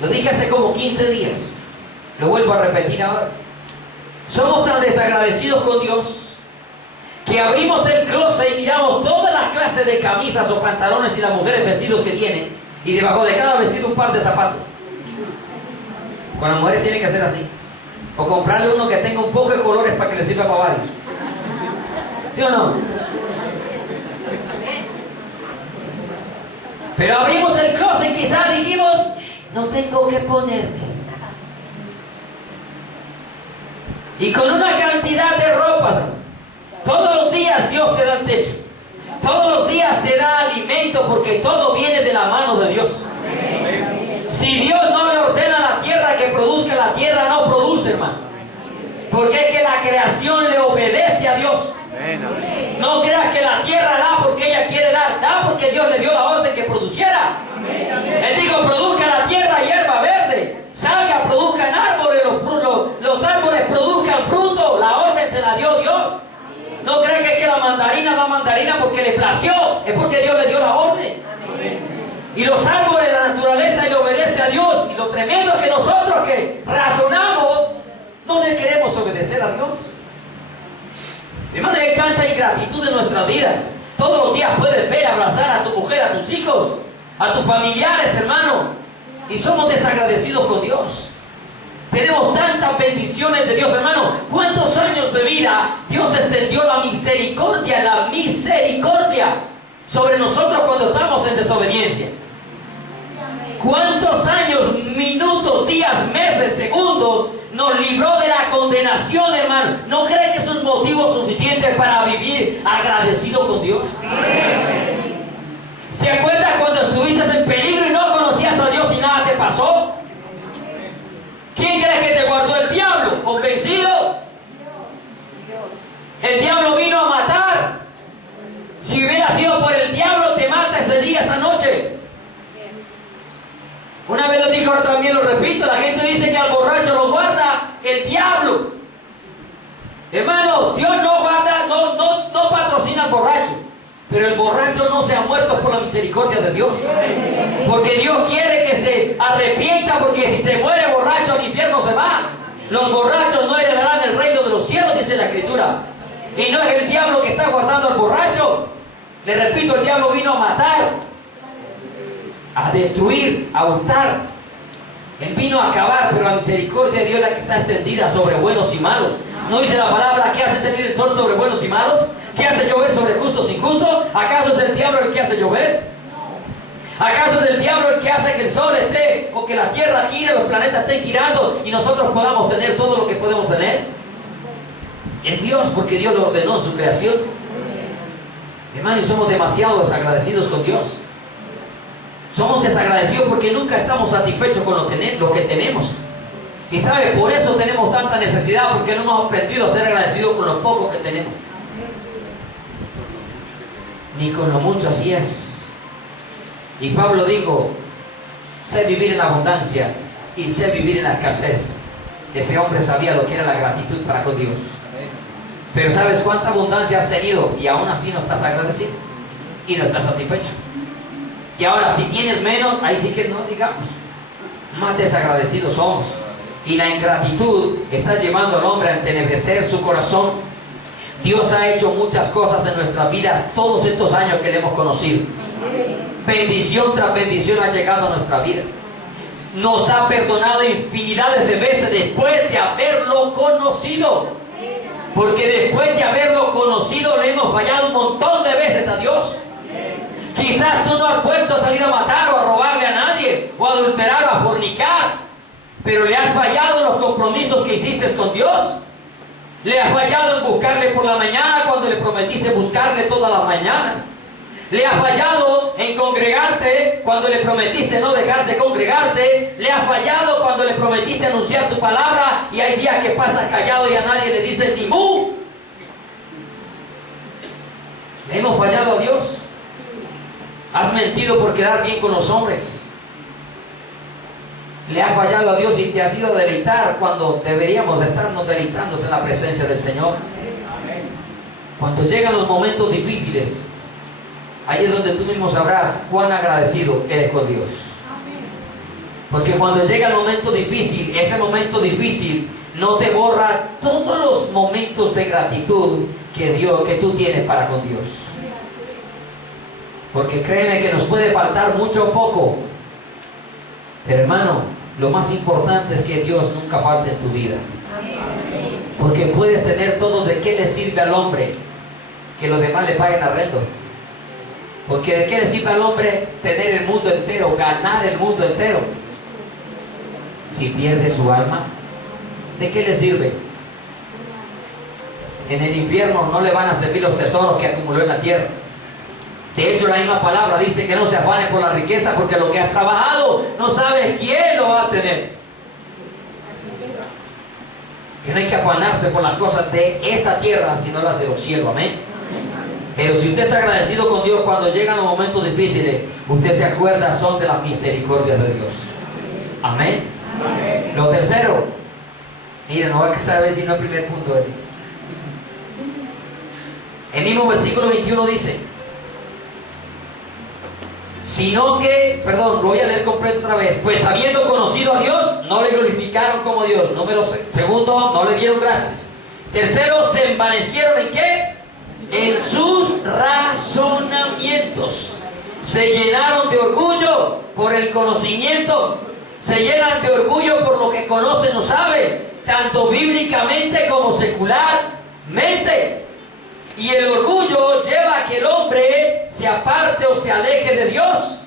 Lo dije hace como 15 días. Lo vuelvo a repetir ahora. Somos tan desagradecidos con Dios que abrimos el closet y miramos todas las clases de camisas o pantalones y las mujeres vestidos que tienen, y debajo de cada vestido un par de zapatos. Con las mujeres tiene que hacer así, o comprarle uno que tenga un poco de colores para que le sirva para varios. ¿Sí o no? Pero abrimos el closet y quizás dijimos, no tengo que ponerme. Y con una cantidad de ropas, todos los días Dios te da el techo. Todos los días te da alimento, porque todo viene de la mano de Dios. Si Dios no le ordena a la tierra que produzca, la tierra no produce, hermano. Porque es que la creación le obedece a Dios. No creas que la tierra da porque ella quiere dar, da porque Dios le dio la orden que produciera. Él dijo, produzca la tierra hierba verde, salga, produzcan árboles, los árboles produzcan fruto. La orden se la dio Dios. No creas que es que la mandarina da mandarina porque le plació, es porque Dios le dio la orden. Y los árboles, la naturaleza le obedece a Dios. Y lo tremendo es que nosotros que razonamos, no le queremos obedecer a Dios. Hermano, hay tanta ingratitud en nuestras vidas. Todos los días puedes ver, abrazar a tu mujer, a tus hijos, a tus familiares, hermano, y somos desagradecidos con Dios. Tenemos tantas bendiciones de Dios, hermano. ¿Cuántos años de vida Dios extendió la misericordia sobre nosotros cuando estamos en desobediencia? ¿Cuántos años, minutos, días, meses, segundos nos libró de la condenación, hermano? ¿No cree que es un motivo suficiente para vivir agradecido con Dios? ¿Se acuerdas cuando estuviste en peligro y no conocías a Dios y nada te pasó? ¿Quién crees que te guardó? ¿El diablo? ¿Convencido? El diablo vino a matar. Si hubiera sido esa noche. Una vez lo dijo, ahora también lo repito, la gente dice que al borracho lo guarda el diablo. Hermano, Dios no guarda, no patrocina al borracho. Pero el borracho no se ha muerto por la misericordia de Dios. Porque Dios quiere que se arrepienta, porque si se muere borracho al infierno se va. Los borrachos no heredarán el reino de los cielos, dice la Escritura. Y no es el diablo que está guardando al borracho. Le repito, el diablo vino a matar, a destruir, a hurtar. Él vino a acabar, pero la misericordia de Dios es la que está extendida sobre buenos y malos. ¿No dice la palabra que hace salir el sol sobre buenos y malos? ¿Qué hace llover sobre justos y injustos? ¿Acaso es el diablo el que hace llover? ¿Acaso es el diablo el que hace que el sol esté, o que la tierra gire, los planetas estén girando y nosotros podamos tener todo lo que podemos tener? Es Dios, porque Dios lo ordenó en su creación. Hermanos, somos demasiado desagradecidos con Dios. Somos desagradecidos porque nunca estamos satisfechos con lo que tenemos. Y sabe, por eso tenemos tanta necesidad, porque no hemos aprendido a ser agradecidos con lo poco que tenemos. Ni con lo mucho, así es. Y Pablo dijo, sé vivir en la abundancia y sé vivir en la escasez. Ese hombre sabía lo que era la gratitud para con Dios. Pero ¿sabes cuánta abundancia has tenido? Y aún así no estás agradecido y no estás satisfecho. Y ahora, si tienes menos, ahí sí que no digamos. Más desagradecidos somos. Y la ingratitud está llevando al hombre a entenebrecer su corazón. Dios ha hecho muchas cosas en nuestra vida todos estos años que le hemos conocido. Bendición tras bendición ha llegado a nuestra vida. Nos ha perdonado infinidades de veces después de haberlo conocido. Porque después de haberlo conocido le hemos fallado un montón de veces a Dios. Quizás tú no has vuelto a salir a matar o a robarle a nadie, o a adulterar o a fornicar, pero le has fallado en los compromisos que hiciste con Dios. Le has fallado en buscarle por la mañana cuando le prometiste buscarle todas las mañanas. Le has fallado en congregarte cuando le prometiste no dejar de congregarte. Le has fallado cuando le prometiste anunciar tu palabra y hay días que pasas callado y a nadie le dices ni mu. Le hemos fallado a Dios. Has mentido por quedar bien con los hombres. Le has fallado a Dios y te has ido a deleitar cuando deberíamos estarnos deleitándose en la presencia del Señor. Cuando llegan los momentos difíciles, ahí es donde tú mismo sabrás cuán agradecido eres con Dios. Porque cuando llega el momento difícil, ese momento difícil no te borra todos los momentos de gratitud que tú tienes para con Dios. Porque créeme que nos puede faltar mucho o poco, pero hermano, lo más importante es que Dios nunca falte en tu vida. Porque puedes tener todo. ¿De qué le sirve al hombre que los demás le paguen arrendo? Porque ¿de qué le sirve al hombre tener el mundo entero, ganar el mundo entero, si pierde su alma? ¿De qué le sirve? En el infierno no le van a servir los tesoros que acumuló en la tierra. De hecho, la misma palabra dice que no se afane por la riqueza, porque lo que has trabajado no sabes quién lo va a tener. Que no hay que afanarse por las cosas de esta tierra, sino las de los cielos. Amén. Pero si usted es agradecido con Dios cuando llegan los momentos difíciles, usted se acuerda son de las misericordias de Dios. Amén. Amén. Lo tercero, miren, no va a casar a ver si no el primer punto. El mismo versículo 21 dice, sino que, perdón, lo voy a leer completo otra vez. Pues habiendo conocido a Dios, no le glorificaron como Dios. Segundo, no le dieron gracias. Tercero, se envanecieron ¿en qué? En sus razonamientos. Se llenaron de orgullo por el conocimiento. Se llenan de orgullo por lo que conocen o saben, tanto bíblicamente como secularmente. Y el orgullo lleva a que el hombre se aparte o se aleje de Dios.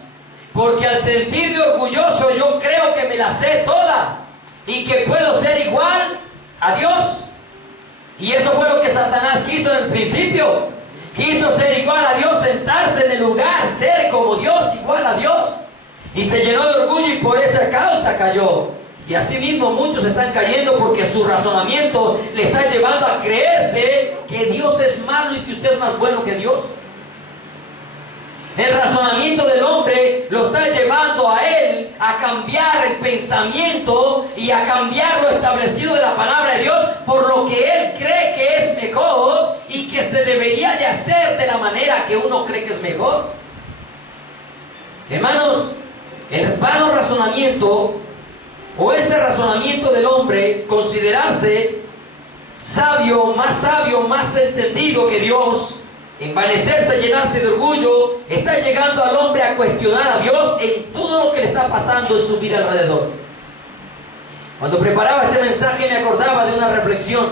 Porque al sentirme orgulloso yo creo que me la sé toda y que puedo ser igual a Dios. Y eso fue lo que Satanás quiso en el principio. Quiso ser igual a Dios, sentarse en el lugar, ser como Dios, igual a Dios. Y se llenó de orgullo y por esa causa cayó. Y así mismo muchos están cayendo porque su razonamiento le está llevando a creerse que Dios es malo y que usted es más bueno que Dios. El razonamiento del hombre lo está llevando a él a cambiar el pensamiento y a cambiar lo establecido de la palabra de Dios por lo que él cree que es mejor y que se debería de hacer de la manera que uno cree que es mejor. Hermanos, el vano razonamiento o ese razonamiento del hombre, considerarse sabio, más entendido que Dios, envanecerse, llenarse de orgullo, está llegando al hombre a cuestionar a Dios en todo lo que le está pasando en su vida alrededor. Cuando preparaba este mensaje me acordaba de una reflexión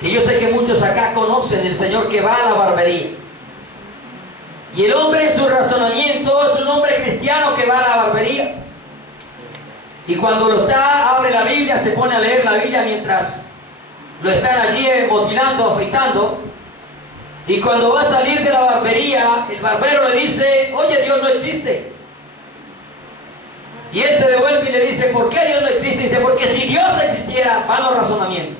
que yo sé que muchos acá conocen, el señor que va a la barbería. Y el hombre en su razonamiento es un hombre cristiano que va a la barbería. Y cuando abre la Biblia, se pone a leer la Biblia mientras lo están allí motilando, afeitando. Y cuando va a salir de la barbería, el barbero le dice: oye, Dios no existe. Y él se devuelve y le dice: ¿por qué Dios no existe? Dice: porque si Dios existiera, vano razonamiento.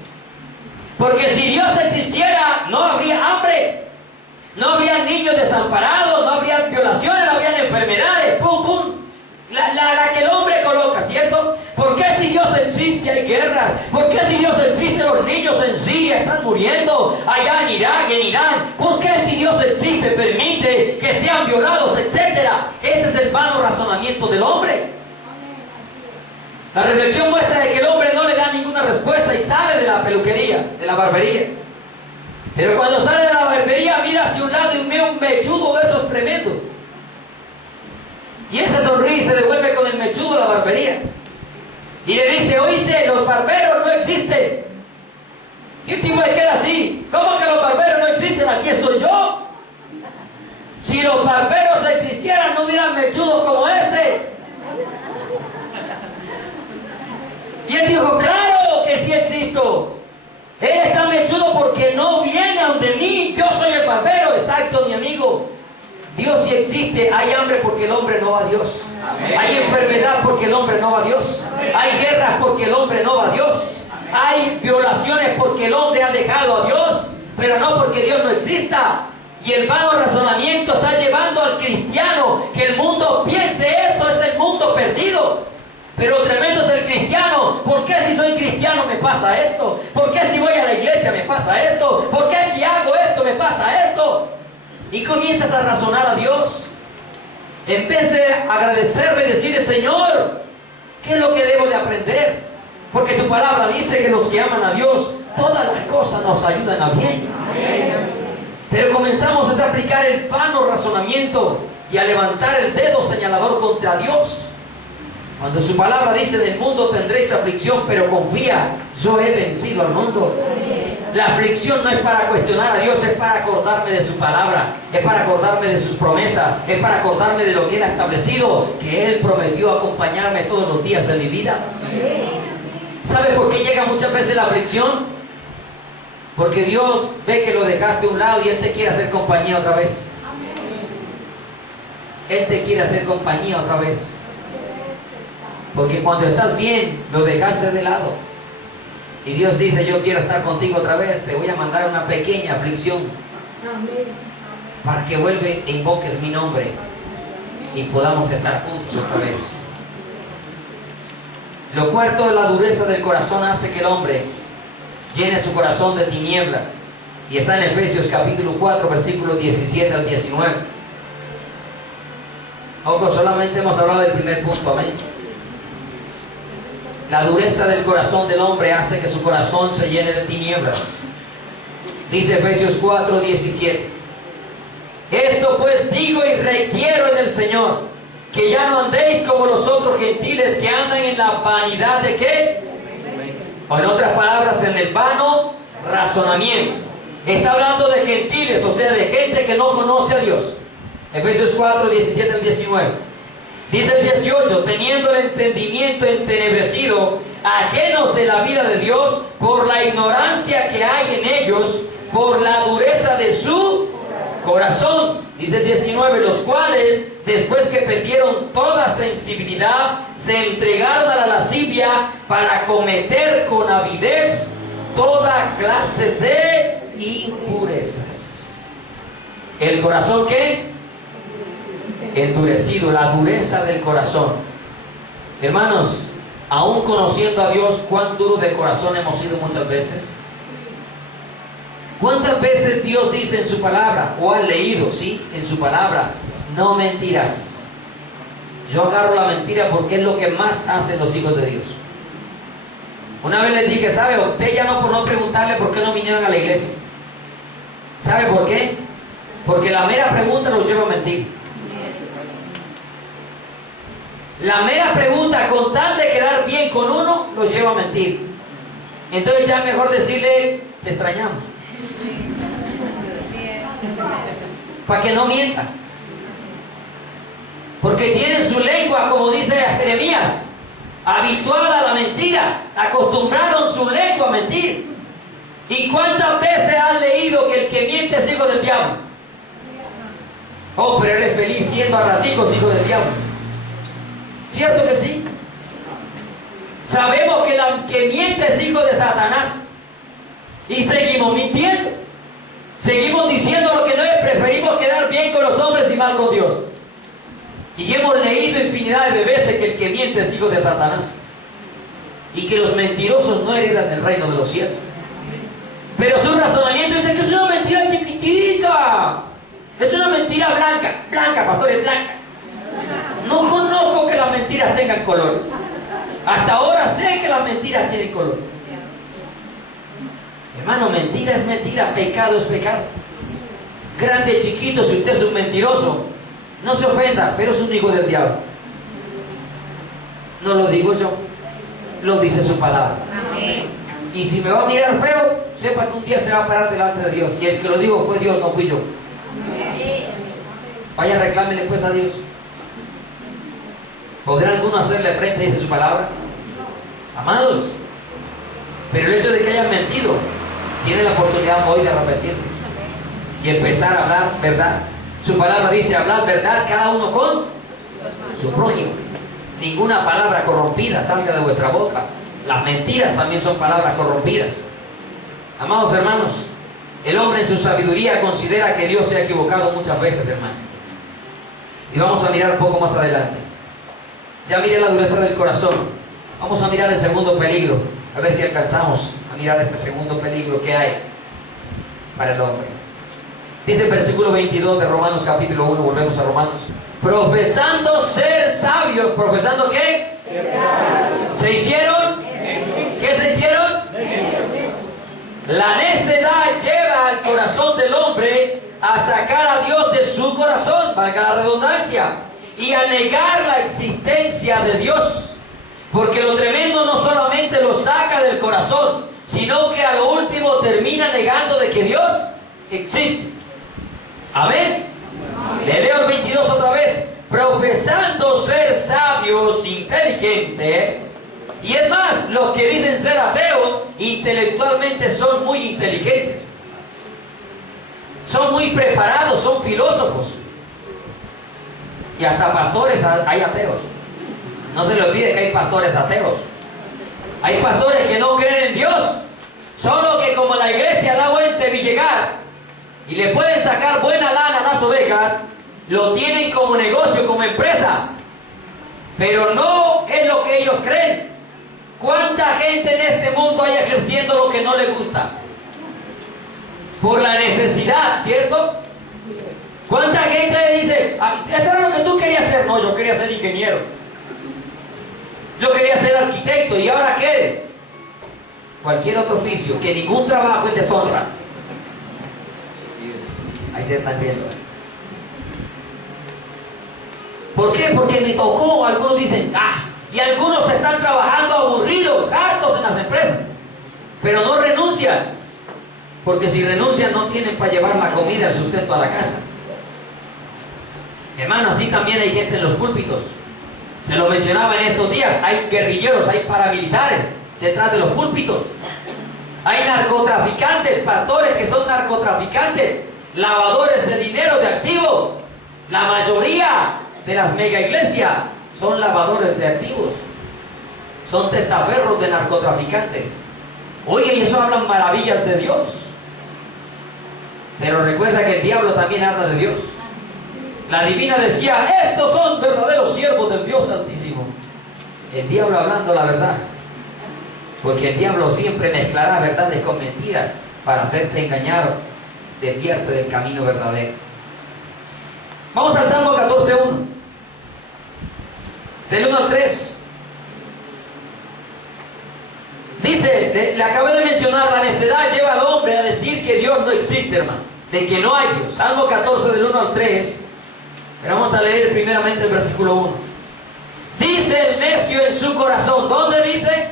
Porque si Dios existiera, no habría hambre, no habría niños desamparados, no habría violaciones, no habría enfermedades, pum, pum. La que el hombre coloca, ¿cierto? ¿Por qué si Dios existe hay guerras? ¿Por qué si Dios existe los niños en Siria están muriendo? Allá en Irak, en Irán. ¿Por qué si Dios existe permite que sean violados, etcétera? Ese es el vano razonamiento del hombre. La reflexión muestra de que el hombre no le da ninguna respuesta y sale de la peluquería, de la barbería. Pero cuando sale de la barbería mira hacia un lado y ve un mechudo de esos tremendos. Y ese sonríe y se devuelve con el mechudo a la barbería. Y le dice: oíste, los barberos no existen. Y el tipo le queda así: ¿cómo que los barberos no existen? Aquí estoy yo. Si los barberos existieran, no hubieran mechudos como este. Y él dijo: claro que sí existo. Él está mechudo porque no viene a donde mí. Yo soy el barbero. Exacto, mi amigo. Dios sí existe. Hay hambre porque el hombre no va a Dios. Amén. Hay enfermedad porque el hombre no va a Dios. Amén. Hay guerras porque el hombre no va a Dios. Amén. Hay violaciones porque el hombre ha dejado a Dios, pero no porque Dios no exista. Y el vano razonamiento está llevando al cristiano que el mundo piense eso, es el mundo perdido. Pero tremendo es el cristiano. ¿Por qué si soy cristiano me pasa esto? ¿Por qué si voy a la iglesia me pasa esto? ¿Por qué si hago esto me pasa esto? Y comienzas a razonar a Dios. En vez de agradecerle y decirle: Señor, ¿qué es lo que debo de aprender? Porque tu palabra dice que los que aman a Dios, todas las cosas nos ayudan a bien. Pero comenzamos a aplicar el vano razonamiento y a levantar el dedo señalador contra Dios. Cuando su palabra dice: en el mundo tendréis aflicción, pero confía, yo he vencido al mundo. La aflicción no es para cuestionar a Dios, es para acordarme de su palabra, es para acordarme de sus promesas, es para acordarme de lo que Él ha establecido, que Él prometió acompañarme todos los días de mi vida. ¿Sabe por qué llega muchas veces la aflicción? Porque Dios ve que lo dejaste a un lado y Él te quiere hacer compañía otra vez. Él te quiere hacer compañía otra vez. Porque cuando estás bien, lo dejaste de lado. Y Dios dice: yo quiero estar contigo otra vez, te voy a mandar una pequeña aflicción para que vuelva e invoques mi nombre y podamos estar juntos otra vez. Lo cuarto, la dureza del corazón hace que el hombre llene su corazón de tiniebla. Y está en Efesios capítulo 4, versículos 17 al 19. Ojo, solamente hemos hablado del primer punto, amén. La dureza del corazón del hombre hace que su corazón se llene de tinieblas. Dice Efesios 4, 17. Esto pues digo y requiero en el Señor, que ya no andéis como los otros gentiles que andan en la vanidad de ¿qué? O en otras palabras, en el vano razonamiento. Está hablando de gentiles, o sea, de gente que no conoce a Dios. Efesios 4, 17 al 19. Dice el 18, teniendo el entendimiento entenebrecido, ajenos de la vida de Dios, por la ignorancia que hay en ellos, por la dureza de su corazón. Dice el 19, los cuales, después que perdieron toda sensibilidad, se entregaron a la lascivia para cometer con avidez toda clase de impurezas. ¿El corazón qué? endurecido, la dureza del corazón. Hermanos, aún conociendo a Dios, ¿cuán duros de corazón hemos sido muchas veces? ¿Cuántas veces Dios dice en su palabra, o has leído, sí, en su palabra, no mentirás? Yo agarro la mentira porque es lo que más hacen los hijos de Dios. Una vez les dije, ¿sabe? Usted ya no por no preguntarle por qué no vinieron a la iglesia. ¿Sabe por qué? Porque la mera pregunta los lleva a mentir. La mera pregunta, con tal de quedar bien con uno, los lleva a mentir. Entonces ya es mejor decirle, te extrañamos. Para que no mientan. Porque tienen su lengua, como dice Jeremías, habituada a la mentira, acostumbraron su lengua a mentir. ¿Y cuántas veces has leído que el que miente es hijo del diablo? Oh, pero eres feliz siendo a raticos hijo del diablo. ¿Cierto que sí? Sabemos que el que miente es hijo de Satanás. Y seguimos mintiendo. Seguimos diciendo lo que no es, preferimos quedar bien con los hombres y mal con Dios. Y hemos leído infinidad de veces que el que miente es hijo de Satanás. Y que los mentirosos no heredan el reino de los cielos. Pero su razonamiento dice que es una mentira chiquitita. Es una mentira blanca. Blanca, pastores, blanca. No conozco que las mentiras tengan color. Hasta ahora sé que las mentiras tienen color. Hermano, mentira es mentira, pecado es pecado. Grande, chiquito, si usted es un mentiroso, no se ofenda, pero es un hijo del diablo. No lo digo yo, lo dice su palabra. Amén. Y si me va a mirar feo, sepa que un día se va a parar delante de Dios. Y el que lo dijo fue Dios, no fui yo. Amén. Vaya, reclámele pues a Dios. ¿Podrá alguno hacerle frente, dice su palabra? Amados, pero el hecho de que hayan mentido, tiene la oportunidad hoy de arrepentirse y empezar a hablar verdad. Su palabra dice, hablar verdad cada uno con su prójimo. Ninguna palabra corrompida salga de vuestra boca. Las mentiras también son palabras corrompidas. Amados hermanos, el hombre en su sabiduría considera que Dios se ha equivocado muchas veces, hermano. Y vamos a mirar un poco más adelante. Ya miré la dureza del corazón. Vamos a mirar el segundo peligro. A ver si alcanzamos a mirar este segundo peligro que hay para el hombre. Dice el versículo 22 de Romanos capítulo 1, volvemos a Romanos. Profesando ser sabios. ¿Profesando qué? Ser sabios. ¿Se hicieron? ¿Qué se hicieron? La necedad lleva al corazón del hombre a sacar a Dios de su corazón, valga la redundancia, y a negar la existencia de Dios. Porque lo tremendo no solamente lo saca del corazón, sino que a lo último termina negando de que Dios existe. Amén. Le leo el 22 otra vez. Profesando ser sabios, inteligentes. Y es más, los que dicen ser ateos, intelectualmente son muy inteligentes. Son muy preparados, son filósofos. Y hasta pastores hay ateos. No se le olvide que hay pastores ateos. Hay pastores que no creen en Dios. Solo que como la iglesia da buen llegar y le pueden sacar buena lana a las ovejas, lo tienen como negocio, como empresa. Pero no es lo que ellos creen. ¿Cuánta gente en este mundo hay ejerciendo lo que no le gusta? Por la necesidad, ¿cierto? ¿Cuánta gente le dice, esto era lo que tú querías ser? No, yo quería ser ingeniero. Yo quería ser arquitecto. ¿Y ahora qué eres? Cualquier otro oficio, que ningún trabajo es deshonra. Ahí se están viendo. ¿Por qué? Porque me tocó. Algunos dicen, y algunos están trabajando aburridos, hartos en las empresas, pero no renuncian, porque si renuncian no tienen para llevar la comida, el sustento a la casa. Hermano, así también hay gente en los púlpitos. Se lo mencionaba en estos días. Hay guerrilleros, hay paramilitares detrás de los púlpitos. Hay narcotraficantes, pastores que son narcotraficantes, lavadores de dinero, de activos. La mayoría de las mega iglesias son lavadores de activos. Son testaferros de narcotraficantes. Oye, y eso hablan maravillas de Dios. Pero recuerda que el diablo también habla de Dios. La divina decía, estos son verdaderos siervos del Dios Altísimo. El diablo hablando la verdad. Porque el diablo siempre mezclará verdades con mentiras para hacerte engañar, desviarte del camino verdadero. Vamos al Salmo 14:1. Del 1 al 3. Dice, le acabé de mencionar, la necedad lleva al hombre a decir que Dios no existe, hermano. De que no hay Dios. Salmo 14 del 1 al 3. Pero vamos a leer primeramente el versículo 1. Dice el necio en su corazón. ¿Dónde dice?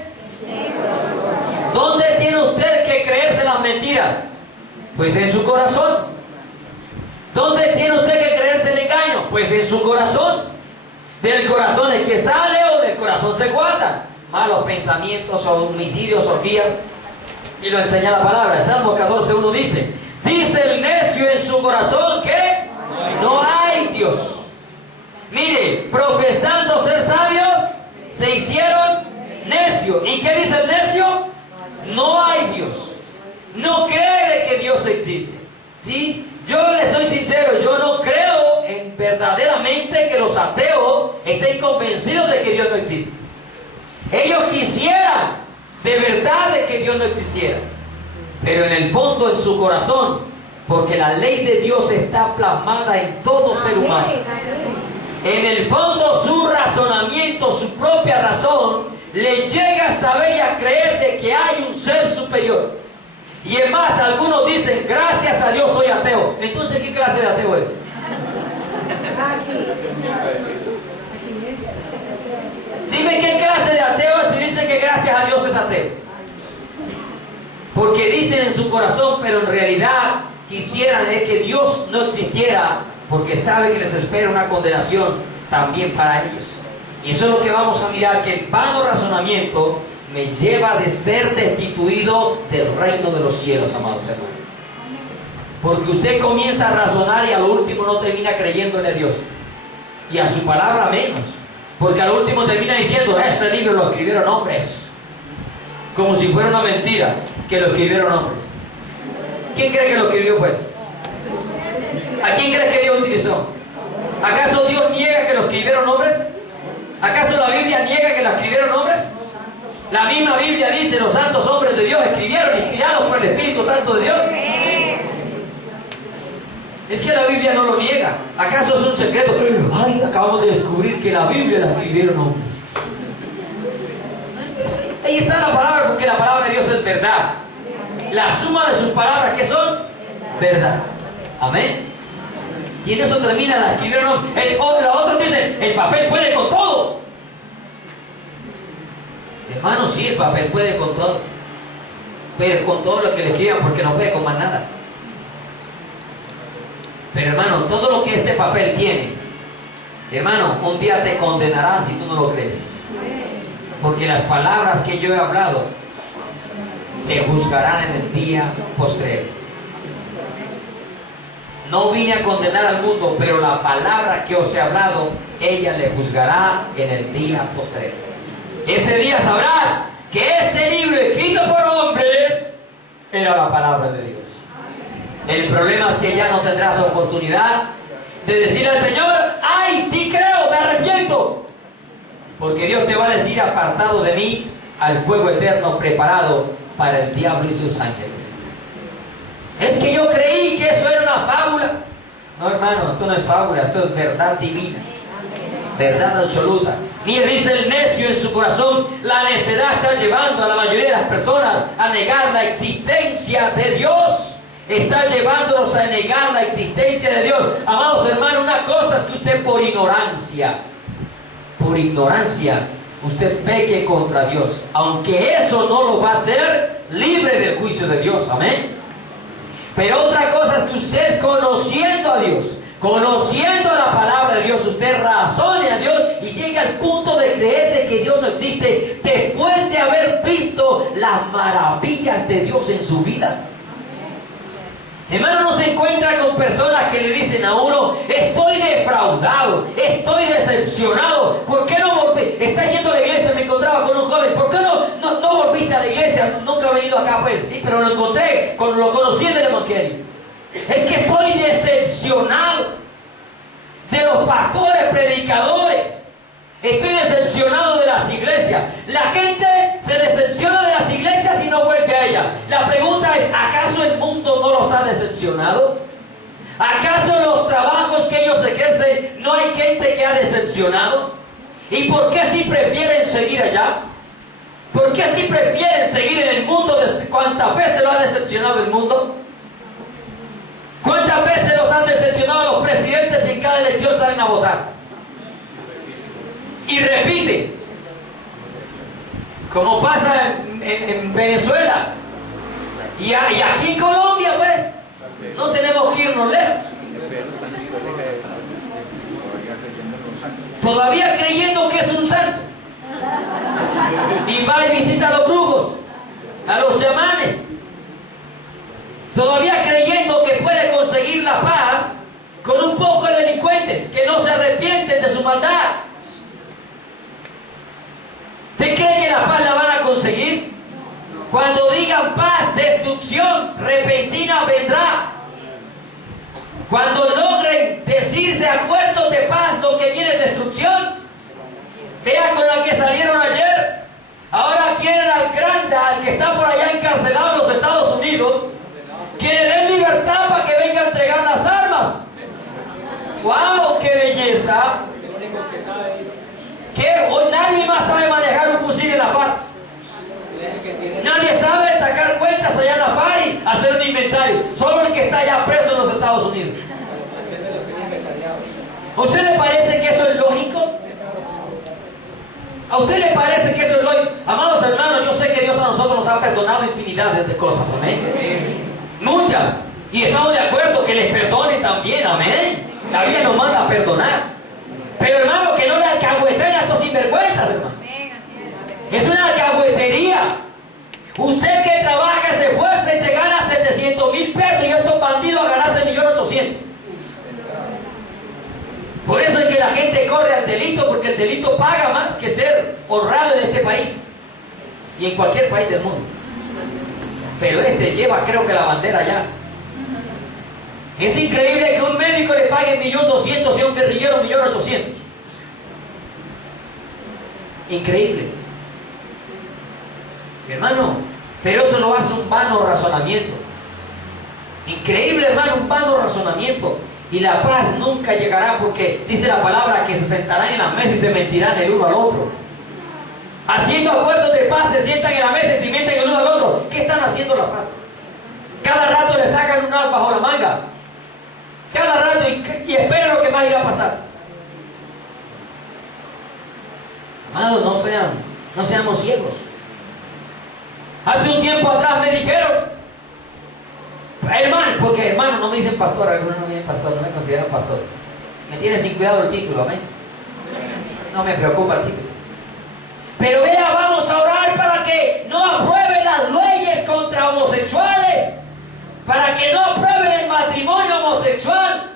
¿Dónde tiene usted que creerse las mentiras? Pues en su corazón. ¿Dónde tiene usted que creerse el engaño? Pues en su corazón. Del corazón es que sale o del corazón se guardan malos pensamientos o homicidios, orgías. Y lo enseña la palabra. Salmo 14:1 dice, dice el necio en su corazón que no hay Dios. Mire, profesando ser sabios, se hicieron necios. ¿Y qué dice el necio? No hay Dios. No cree de que Dios existe. ¿Sí? Yo le soy sincero, yo no creo verdaderamente que los ateos estén convencidos de que Dios no existe. Ellos quisieran de verdad de que Dios no existiera. Pero en el fondo, en su corazón, porque la ley de Dios está plasmada en todo ser humano. En el fondo, su razonamiento, su propia razón, le llega a saber y a creer de que hay un ser superior. Y es más, algunos dicen, gracias a Dios soy ateo. Entonces, ¿qué clase de ateo es? Dime qué clase de ateo es si dice que gracias a Dios es ateo. Porque dicen en su corazón, pero en realidad quisieran es que Dios no existiera, porque sabe que les espera una condenación también para ellos. Y eso es lo que vamos a mirar, que el vano razonamiento me lleva de ser destituido del reino de los cielos, amados hermanos. Porque usted comienza a razonar y a lo último no termina creyéndole a Dios. Y a su palabra menos. Porque a lo último termina diciendo, ese libro lo escribieron hombres. Como si fuera una mentira que lo escribieron hombres. ¿Quién cree que lo escribió pues? ¿A quién cree que Dios utilizó? ¿Acaso Dios niega que lo escribieron hombres? ¿Acaso la Biblia niega que la escribieron hombres? La misma Biblia dice, los santos hombres de Dios escribieron, inspirados por el Espíritu Santo de Dios. Es que la Biblia no lo niega. ¿Acaso es un secreto? Ay, acabamos de descubrir que la Biblia la escribieron hombres. Ahí está la palabra, porque la palabra de Dios es verdad. La suma de sus palabras, ¿qué son? Verdad. Amén. Y en eso termina, la escribieron hombres. La otra dice, el papel puede con todo. Hermano, sí, el papel puede con todo. Pero con todo lo que le escriban, porque no puede con más nada. Pero hermano, todo lo que este papel tiene, hermano, un día te condenará si tú no lo crees. Porque las palabras que yo he hablado te juzgarán en el día postrero. No vine a condenar al mundo, pero la palabra que os he hablado, ella le juzgará en el día postrero. Ese día sabrás que este libro escrito por hombres era la palabra de Dios. El problema es que ya no tendrás oportunidad de decirle al Señor, ¡ay, sí creo, me arrepiento! Porque Dios te va a decir, apartado de mí, al fuego eterno preparado para el diablo y sus ángeles. Es que yo creí que eso era una fábula. No, hermano, esto no es fábula, esto es verdad divina. Verdad absoluta. Mire, dice el necio en su corazón, la necedad está llevando a la mayoría de las personas a negar la existencia de Dios. Está llevándonos a negar la existencia de Dios. Amados hermanos, una cosa es que usted por ignorancia, usted peque contra Dios. Aunque eso no lo va a hacer libre del juicio de Dios. Amén. Pero otra cosa es que usted conociendo a Dios, conociendo la palabra de Dios, usted razone a Dios y llegue al punto de creer de que Dios no existe después de haber visto las maravillas de Dios en su vida. Hermano, no se encuentra con personas que le dicen a uno, estoy defraudado, estoy decepcionado, ¿por qué no volví? Está yendo a la iglesia, me encontraba con un joven, ¿por qué no volviste a la iglesia? Nunca he venido acá, pues, sí, pero lo encontré, cuando lo conocí en el evangelio. Es que estoy decepcionado. de los pastores, predicadores. Estoy decepcionado de las iglesias. La gente se decepciona de las iglesias y no vuelve a ellas. La pregunta es, ¿acaso el mundo no los ha decepcionado? ¿Acaso los trabajos que ellos ejercen no hay gente que ha decepcionado? ¿Y por qué si prefieren seguir allá? ¿Por qué si prefieren seguir en el mundo? ¿Cuántas veces lo ha decepcionado el mundo? ¿Cuántas veces los han decepcionado los presidentes y en cada elección salen a votar? Y repiten, como pasa en Venezuela y aquí en Colombia, pues no tenemos que irnos lejos. Todavía creyendo que es un santo, y va y visita a los brujos, a los chamanes, todavía creyendo que puede conseguir la paz con un poco de delincuentes que no se arrepienten de su maldad. ¿Usted cree que la paz la van a conseguir? Cuando digan paz, destrucción repentina vendrá. Cuando logren decirse acuerdos de paz, lo que viene es destrucción. Vea con la que salieron ayer. Ahora quieren al Granda, al que está por allá encarcelado en los Estados Unidos, que le den libertad para que venga a entregar las armas. ¡Wow! ¡Qué belleza! Que hoy nadie más sabe manejar un fusil en la FARC. Nadie sabe sacar cuentas allá en la FARC y hacer un inventario. Solo el que está allá preso en los Estados Unidos. ¿A usted le parece que eso es lógico? ¿A usted le parece que eso es lógico? Amados hermanos, yo sé que Dios a nosotros nos ha perdonado infinidad de cosas, amén. Muchas. Y estamos de acuerdo que les perdone también, amén. La Biblia nos manda a perdonar. Pero hermano, que no le alcahueten a estos sinvergüenzas, hermano. Es una alcahuetería. Usted que trabaja, se esfuerza y se gana 700,000 pesos y estos bandidos a ganarse 1.800.000. Por eso es que la gente corre al delito, porque el delito paga más que ser honrado en este país y en cualquier país del mundo. Pero este lleva, creo que la bandera allá. Es increíble que un médico le pague 1.200.000 y a un guerrillero 1.800.000. Increíble. Hermano, pero eso lo hace un vano razonamiento. Increíble, hermano, un vano razonamiento. Y la paz nunca llegará, porque dice la palabra que se sentarán en la mesa y se mentirán el uno al otro. Haciendo acuerdos de paz, se sientan en la mesa y se mienten el uno al otro. ¿Qué están haciendo la paz? Cada rato le sacan un as bajo la manga. Cada rato y espera lo que más irá a pasar. Amados, no seamos ciegos. Hace un tiempo atrás me dijeron, hermano, porque hermano no me dicen pastor, algunos no me dicen pastor, no me consideran pastor. Me tiene sin cuidado el título, amén. No me preocupa el título. Pero vea, vamos a orar para que no aprueben las leyes contra homosexuales, para que no aprueben el matrimonio homosexual.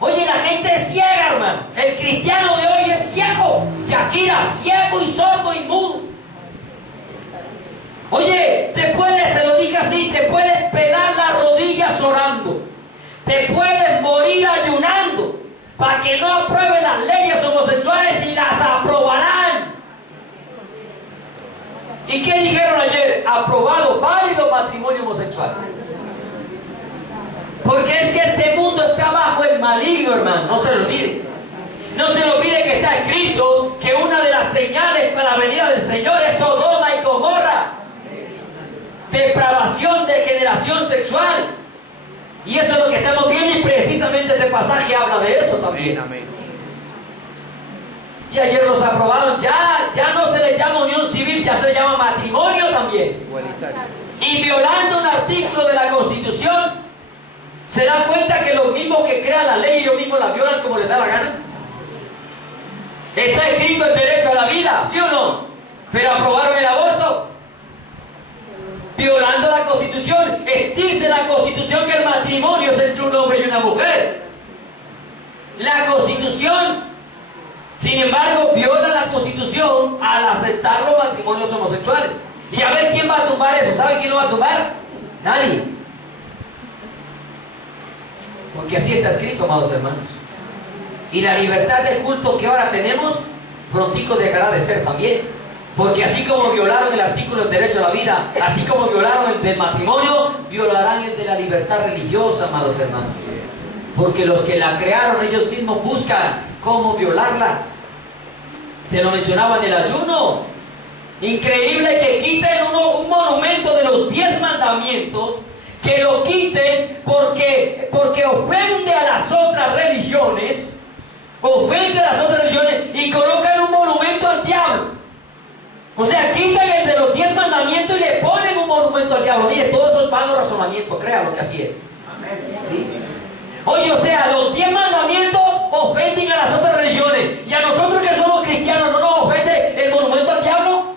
Oye, la gente es ciega, hermano. El cristiano de hoy es ciego. Shakira, ciego y sordo y mudo. Oye, se lo dije así, te puedes pelar las rodillas orando. Te puedes morir ayunando para que no aprueben las leyes homosexuales y las aprobarán. ¿Y qué dijeron ayer? Aprobado, válido matrimonio homosexual. Porque es que este mundo está bajo el maligno, hermano. No se lo olvide. No se lo olvide que está escrito que una de las señales para la venida del Señor es Sodoma y Gomorra. Depravación, degeneración sexual. Y eso es lo que estamos viendo, y precisamente este pasaje habla de eso también. Amén. Y ayer los aprobaron. Ya no se les llama unión civil, ya se le llama matrimonio también. Igualitario. Y violando un artículo de la Constitución, ¿se dan cuenta que los mismos que crean la ley ellos mismos la violan como les da la gana? Está escrito el derecho a la vida, ¿sí o no? Pero aprobaron el aborto, violando la Constitución. Dice la Constitución que el matrimonio es entre un hombre y una mujer. La Constitución, sin embargo, viola la Constitución al aceptar los matrimonios homosexuales. Y a ver quién va a tumbar eso. ¿Sabe quién lo va a tumbar? Nadie. Porque así está escrito, amados hermanos. Y la libertad del culto que ahora tenemos, prontico dejará de ser también. Porque así como violaron el artículo del derecho a la vida, así como violaron el del matrimonio, violarán el de la libertad religiosa, amados hermanos. Porque los que la crearon, ellos mismos buscan cómo violarla. Se lo mencionaba en el ayuno. Increíble que quiten un monumento de los 10 mandamientos, que lo quiten porque ofende a las otras religiones, y colocan un monumento al diablo. O sea, quitan el de los 10 mandamientos y le ponen un monumento al diablo. Mire, todo eso es vano razonamiento, créalo que así es. ¿Sí? Oye, o sea, los 10 mandamientos ofenden a las otras religiones, y a nosotros que somos cristianos no nos ofende el monumento al diablo.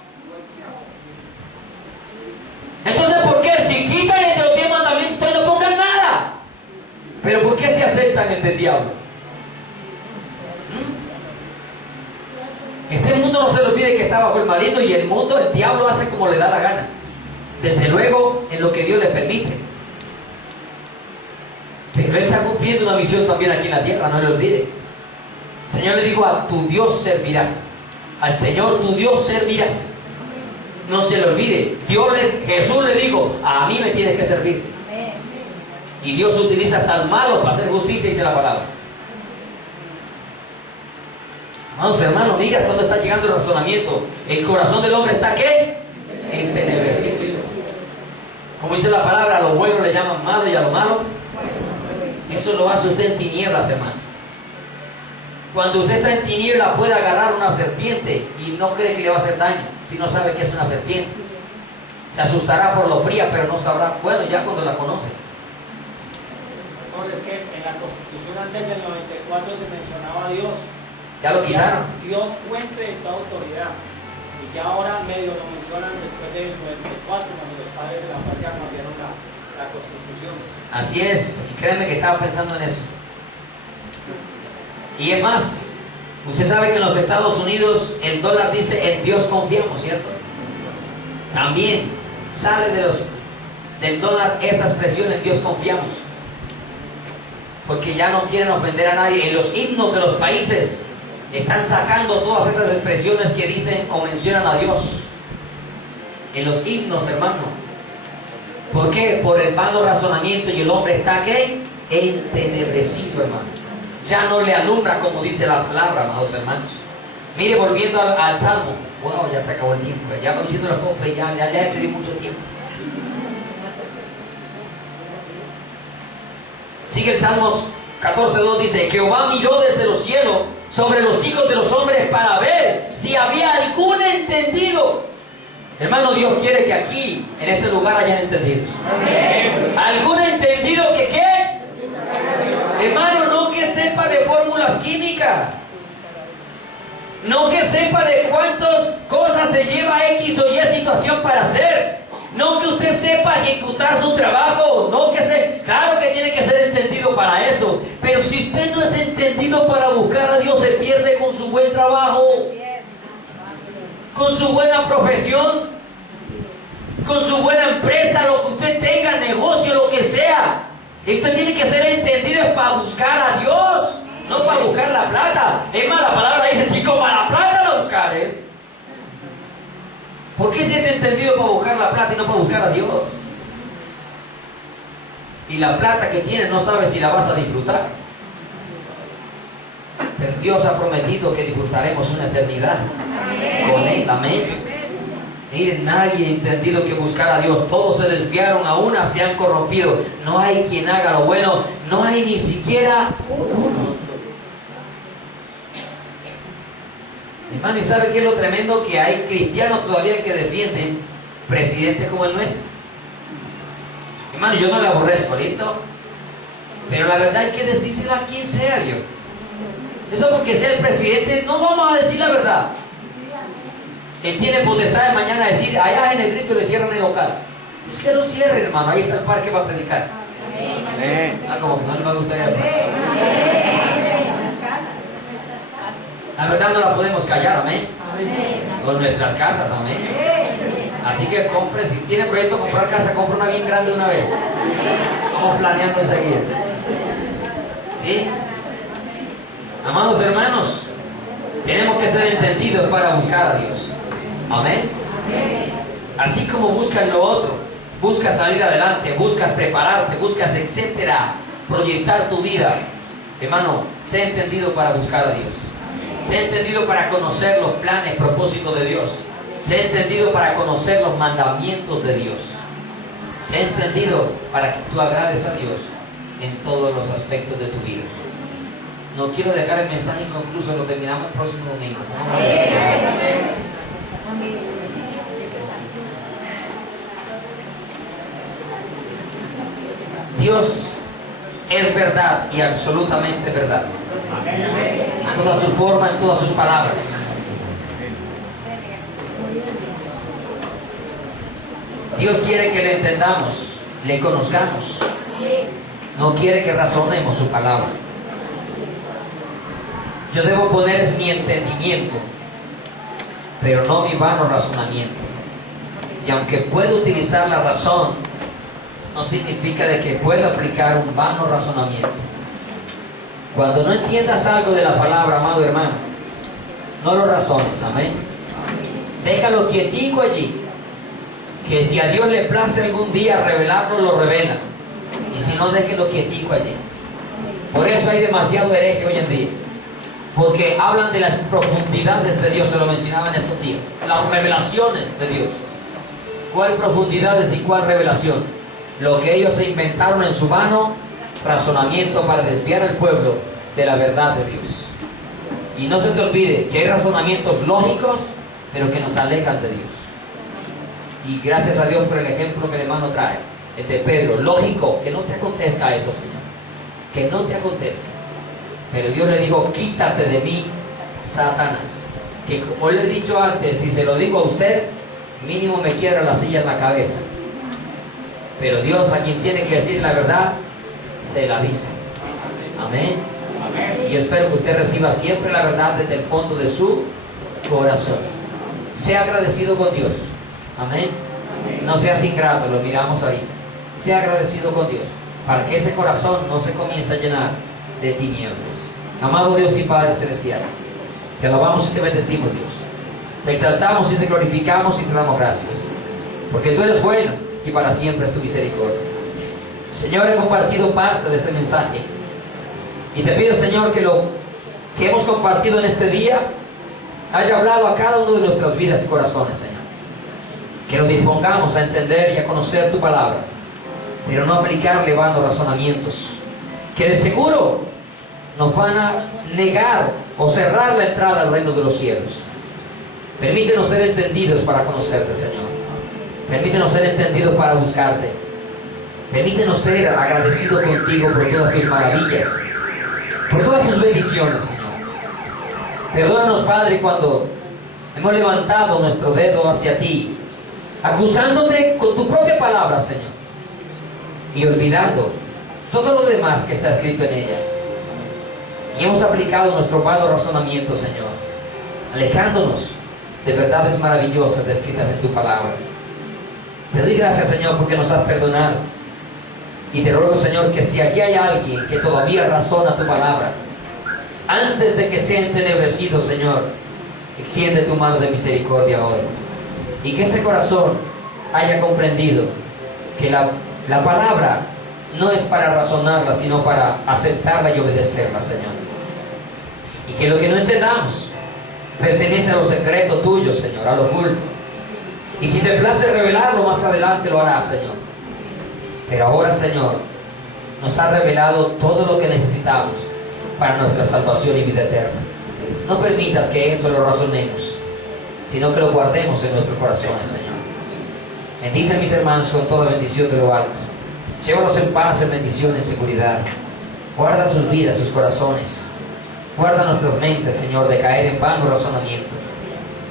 Entonces, ¿por qué? Si quitan el de los 10 mandamientos, entonces no pongan nada. Pero ¿por qué se aceptan el del diablo? Este mundo, no se le olvide que está bajo el maligno, y el mundo, el diablo hace como le da la gana. Desde luego, en lo que Dios le permite. Pero Él está cumpliendo una misión también aquí en la tierra, no le olvide. El Señor le dijo: a tu Dios servirás. Al Señor tu Dios servirás. No se le olvide. Jesús le dijo: a mí me tienes que servir. Y Dios utiliza hasta el malo para hacer justicia, dice la palabra. Amados hermanos, mira dónde está llegando el razonamiento. El corazón del hombre está ¿qué? Entenebrecido. Como dice la palabra, a lo bueno le llaman malo y a lo malo. Eso lo hace usted en tinieblas, hermano. Cuando usted está en tinieblas puede agarrar una serpiente y no cree que le va a hacer daño, si no sabe que es una serpiente. Se asustará por lo fría, pero no sabrá. Bueno, ya cuando la conoce. Es que en la Constitución antes del 94 se mencionaba a Dios. Ya lo quitaron. Dios fuente de toda autoridad. Y ya ahora medio lo mencionan después del 94, cuando los padres de la patria cambiaron la Constitución. Así es, y créanme que estaba pensando en eso. Y es más, usted sabe que en los Estados Unidos el dólar dice: en Dios confiamos, ¿cierto? También sale del dólar esa expresión: en Dios confiamos. Porque ya no quieren ofender a nadie. En los himnos de los países están sacando todas esas expresiones que dicen o mencionan a Dios. En los himnos, hermano. ¿Por qué? Por el vano razonamiento, y el hombre está ¿qué? Entenebrecido, hermano. Ya no le alumbra, como dice la palabra, amados hermanos. Mire, volviendo al Salmo. Wow, ya se acabó el tiempo. Ya voy diciendo las cosas, ya he pedido mucho tiempo. Sigue el Salmos 14:2, dice: Jehová miró desde los cielos sobre los hijos de los hombres para ver si había algún entendido. Hermano, Dios quiere que aquí, en este lugar, hayan entendidos. ¿Algún entendido que qué? Hermano, no que sepa de fórmulas químicas. No que sepa de cuántas cosas se lleva X o Y situación para hacer. No que usted sepa ejecutar su trabajo. No que claro que tiene que ser entendido para eso. Pero si usted no es entendido para buscar a Dios, se pierde con su buen trabajo, con su buena profesión, con su buena empresa, lo que usted tenga, negocio, lo que sea. Usted tiene que ser entendido para buscar a Dios, no para buscar la plata. Es más, la palabra dice: si como a la plata la buscares. ¿Por qué si es entendido para buscar la plata y no para buscar a Dios? Y la plata que tienes no sabes si la vas a disfrutar. Pero Dios ha prometido que disfrutaremos una eternidad con Él. Amén. Miren, nadie ha entendido que buscar a Dios. Todos se desviaron, a una se han corrompido. No hay quien haga lo bueno. No hay ni siquiera uno. Hermano, ¿y sabe qué es lo tremendo? Que hay cristianos todavía que defienden presidentes como el nuestro. Hermano, yo no le aborrezco, ¿listo? Pero la verdad hay que decírsela a quien sea, yo. Eso porque sea el presidente, no vamos a decir la verdad. Él tiene potestad de mañana a decir: allá en el grito le cierran el local. Pues que lo cierre, hermano, ahí está el parque para predicar. Amén. Como que no le va a gustar el La verdad no la podemos callar, amén. Con nuestras casas, amén. Así que compre, si tiene proyecto de comprar casa, compra una bien grande una vez. Vamos planeando enseguida. ¿Sí? Amados hermanos, tenemos que ser entendidos para buscar a Dios. Amén. Así como buscas lo otro, buscas salir adelante, buscas prepararte, buscas, etcétera, proyectar tu vida. Hermano, sé entendido para buscar a Dios. Sé entendido para conocer los planes, propósitos de Dios. Sé entendido para conocer los mandamientos de Dios. Sé entendido para que tú agrades a Dios en todos los aspectos de tu vida. No quiero dejar el mensaje inconcluso, lo terminamos el próximo domingo. Dios es verdad y absolutamente verdad. En toda su forma, en todas sus palabras. Dios quiere que le entendamos, le conozcamos. No quiere que razonemos su palabra. Yo debo poner es mi entendimiento, pero no mi vano razonamiento. Y aunque puedo utilizar la razón, no significa de que pueda aplicar un vano razonamiento. Cuando no entiendas algo de la palabra, amado hermano, no lo razones, amén. Déjalo quietico allí, que si a Dios le place algún día revelarlo, lo revela. Y si no, déjelo quietico allí. Por eso hay demasiado hereje hoy en día, porque hablan de las profundidades de Dios. Se lo mencionaba en estos días, las revelaciones de Dios. ¿Cuál profundidades y cuál revelación? Lo que ellos se inventaron en su vano razonamiento para desviar al pueblo de la verdad de Dios. Y no se te olvide que hay razonamientos lógicos, pero que nos alejan de Dios. Y gracias a Dios por el ejemplo que el hermano trae, el de Pedro. Lógico, que no te acontezca eso, Señor, que no te acontezca. Pero Dios le dijo: quítate de mí, Satanás. Que como le he dicho antes, si se lo digo a usted, mínimo me quiebra la silla en la cabeza. Pero Dios, a quien tiene que decir la verdad, se la dice. Amén. Y yo espero que usted reciba siempre la verdad desde el fondo de su corazón. Sea agradecido con Dios. Amén. No seas ingrato, lo miramos ahí. Sea agradecido con Dios, para que ese corazón no se comience a llenar de tinieblas. Amado Dios y Padre Celestial, te alabamos y te bendecimos, Dios. Te exaltamos y te glorificamos y te damos gracias, porque tú eres bueno y para siempre es tu misericordia. Señor, he compartido parte de este mensaje y te pido, Señor, que lo que hemos compartido en este día haya hablado a cada uno de nuestras vidas y corazones, Señor. Que nos dispongamos a entender y a conocer tu palabra, pero no aplicarle vanos razonamientos que de seguro nos van a negar o cerrar la entrada al reino de los cielos. Permítenos ser entendidos para conocerte, Señor. Permítenos ser entendidos para buscarte. Permítenos ser agradecidos contigo por todas tus maravillas, por todas tus bendiciones, Señor. Perdónanos, Padre, cuando hemos levantado nuestro dedo hacia ti, acusándote con tu propia palabra, Señor, y olvidando todo lo demás que está escrito en ella. Y hemos aplicado nuestro vano razonamiento, Señor, alejándonos de verdades maravillosas descritas en tu palabra. Te doy gracias, Señor, porque nos has perdonado. Y te ruego, Señor, que si aquí hay alguien que todavía razona tu palabra, antes de que sea entenebrecido, Señor, extiende tu mano de misericordia hoy. Y que ese corazón haya comprendido que la palabra no es para razonarla, sino para aceptarla y obedecerla, Señor. Y que lo que no entendamos pertenece a lo secreto tuyo, Señor, a lo oculto. Y si te place revelarlo, más adelante lo harás, Señor. Pero ahora, Señor, nos ha revelado todo lo que necesitamos para nuestra salvación y vida eterna. No permitas que eso lo razonemos, sino que lo guardemos en nuestros corazones, Señor. Bendice a mis hermanos con toda bendición de lo alto. Llévalos en paz, en bendición, en seguridad. Guarda sus vidas, sus corazones. Guarda nuestras mentes, Señor, de caer en vano razonamiento,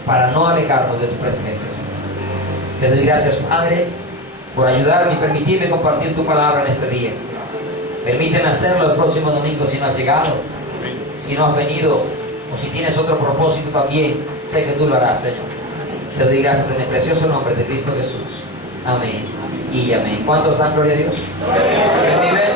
para no alejarnos de tu presencia, Señor. Te doy gracias, Padre, por ayudarme y permitirme compartir tu palabra en este día. Permíteme hacerlo el próximo domingo si no has llegado, si no has venido, o si tienes otro propósito también. Sé que tú lo harás, Señor. Te doy gracias en el precioso nombre de Cristo Jesús. Amén y amén. ¿Cuántos dan gloria a Dios? Gloria a Dios.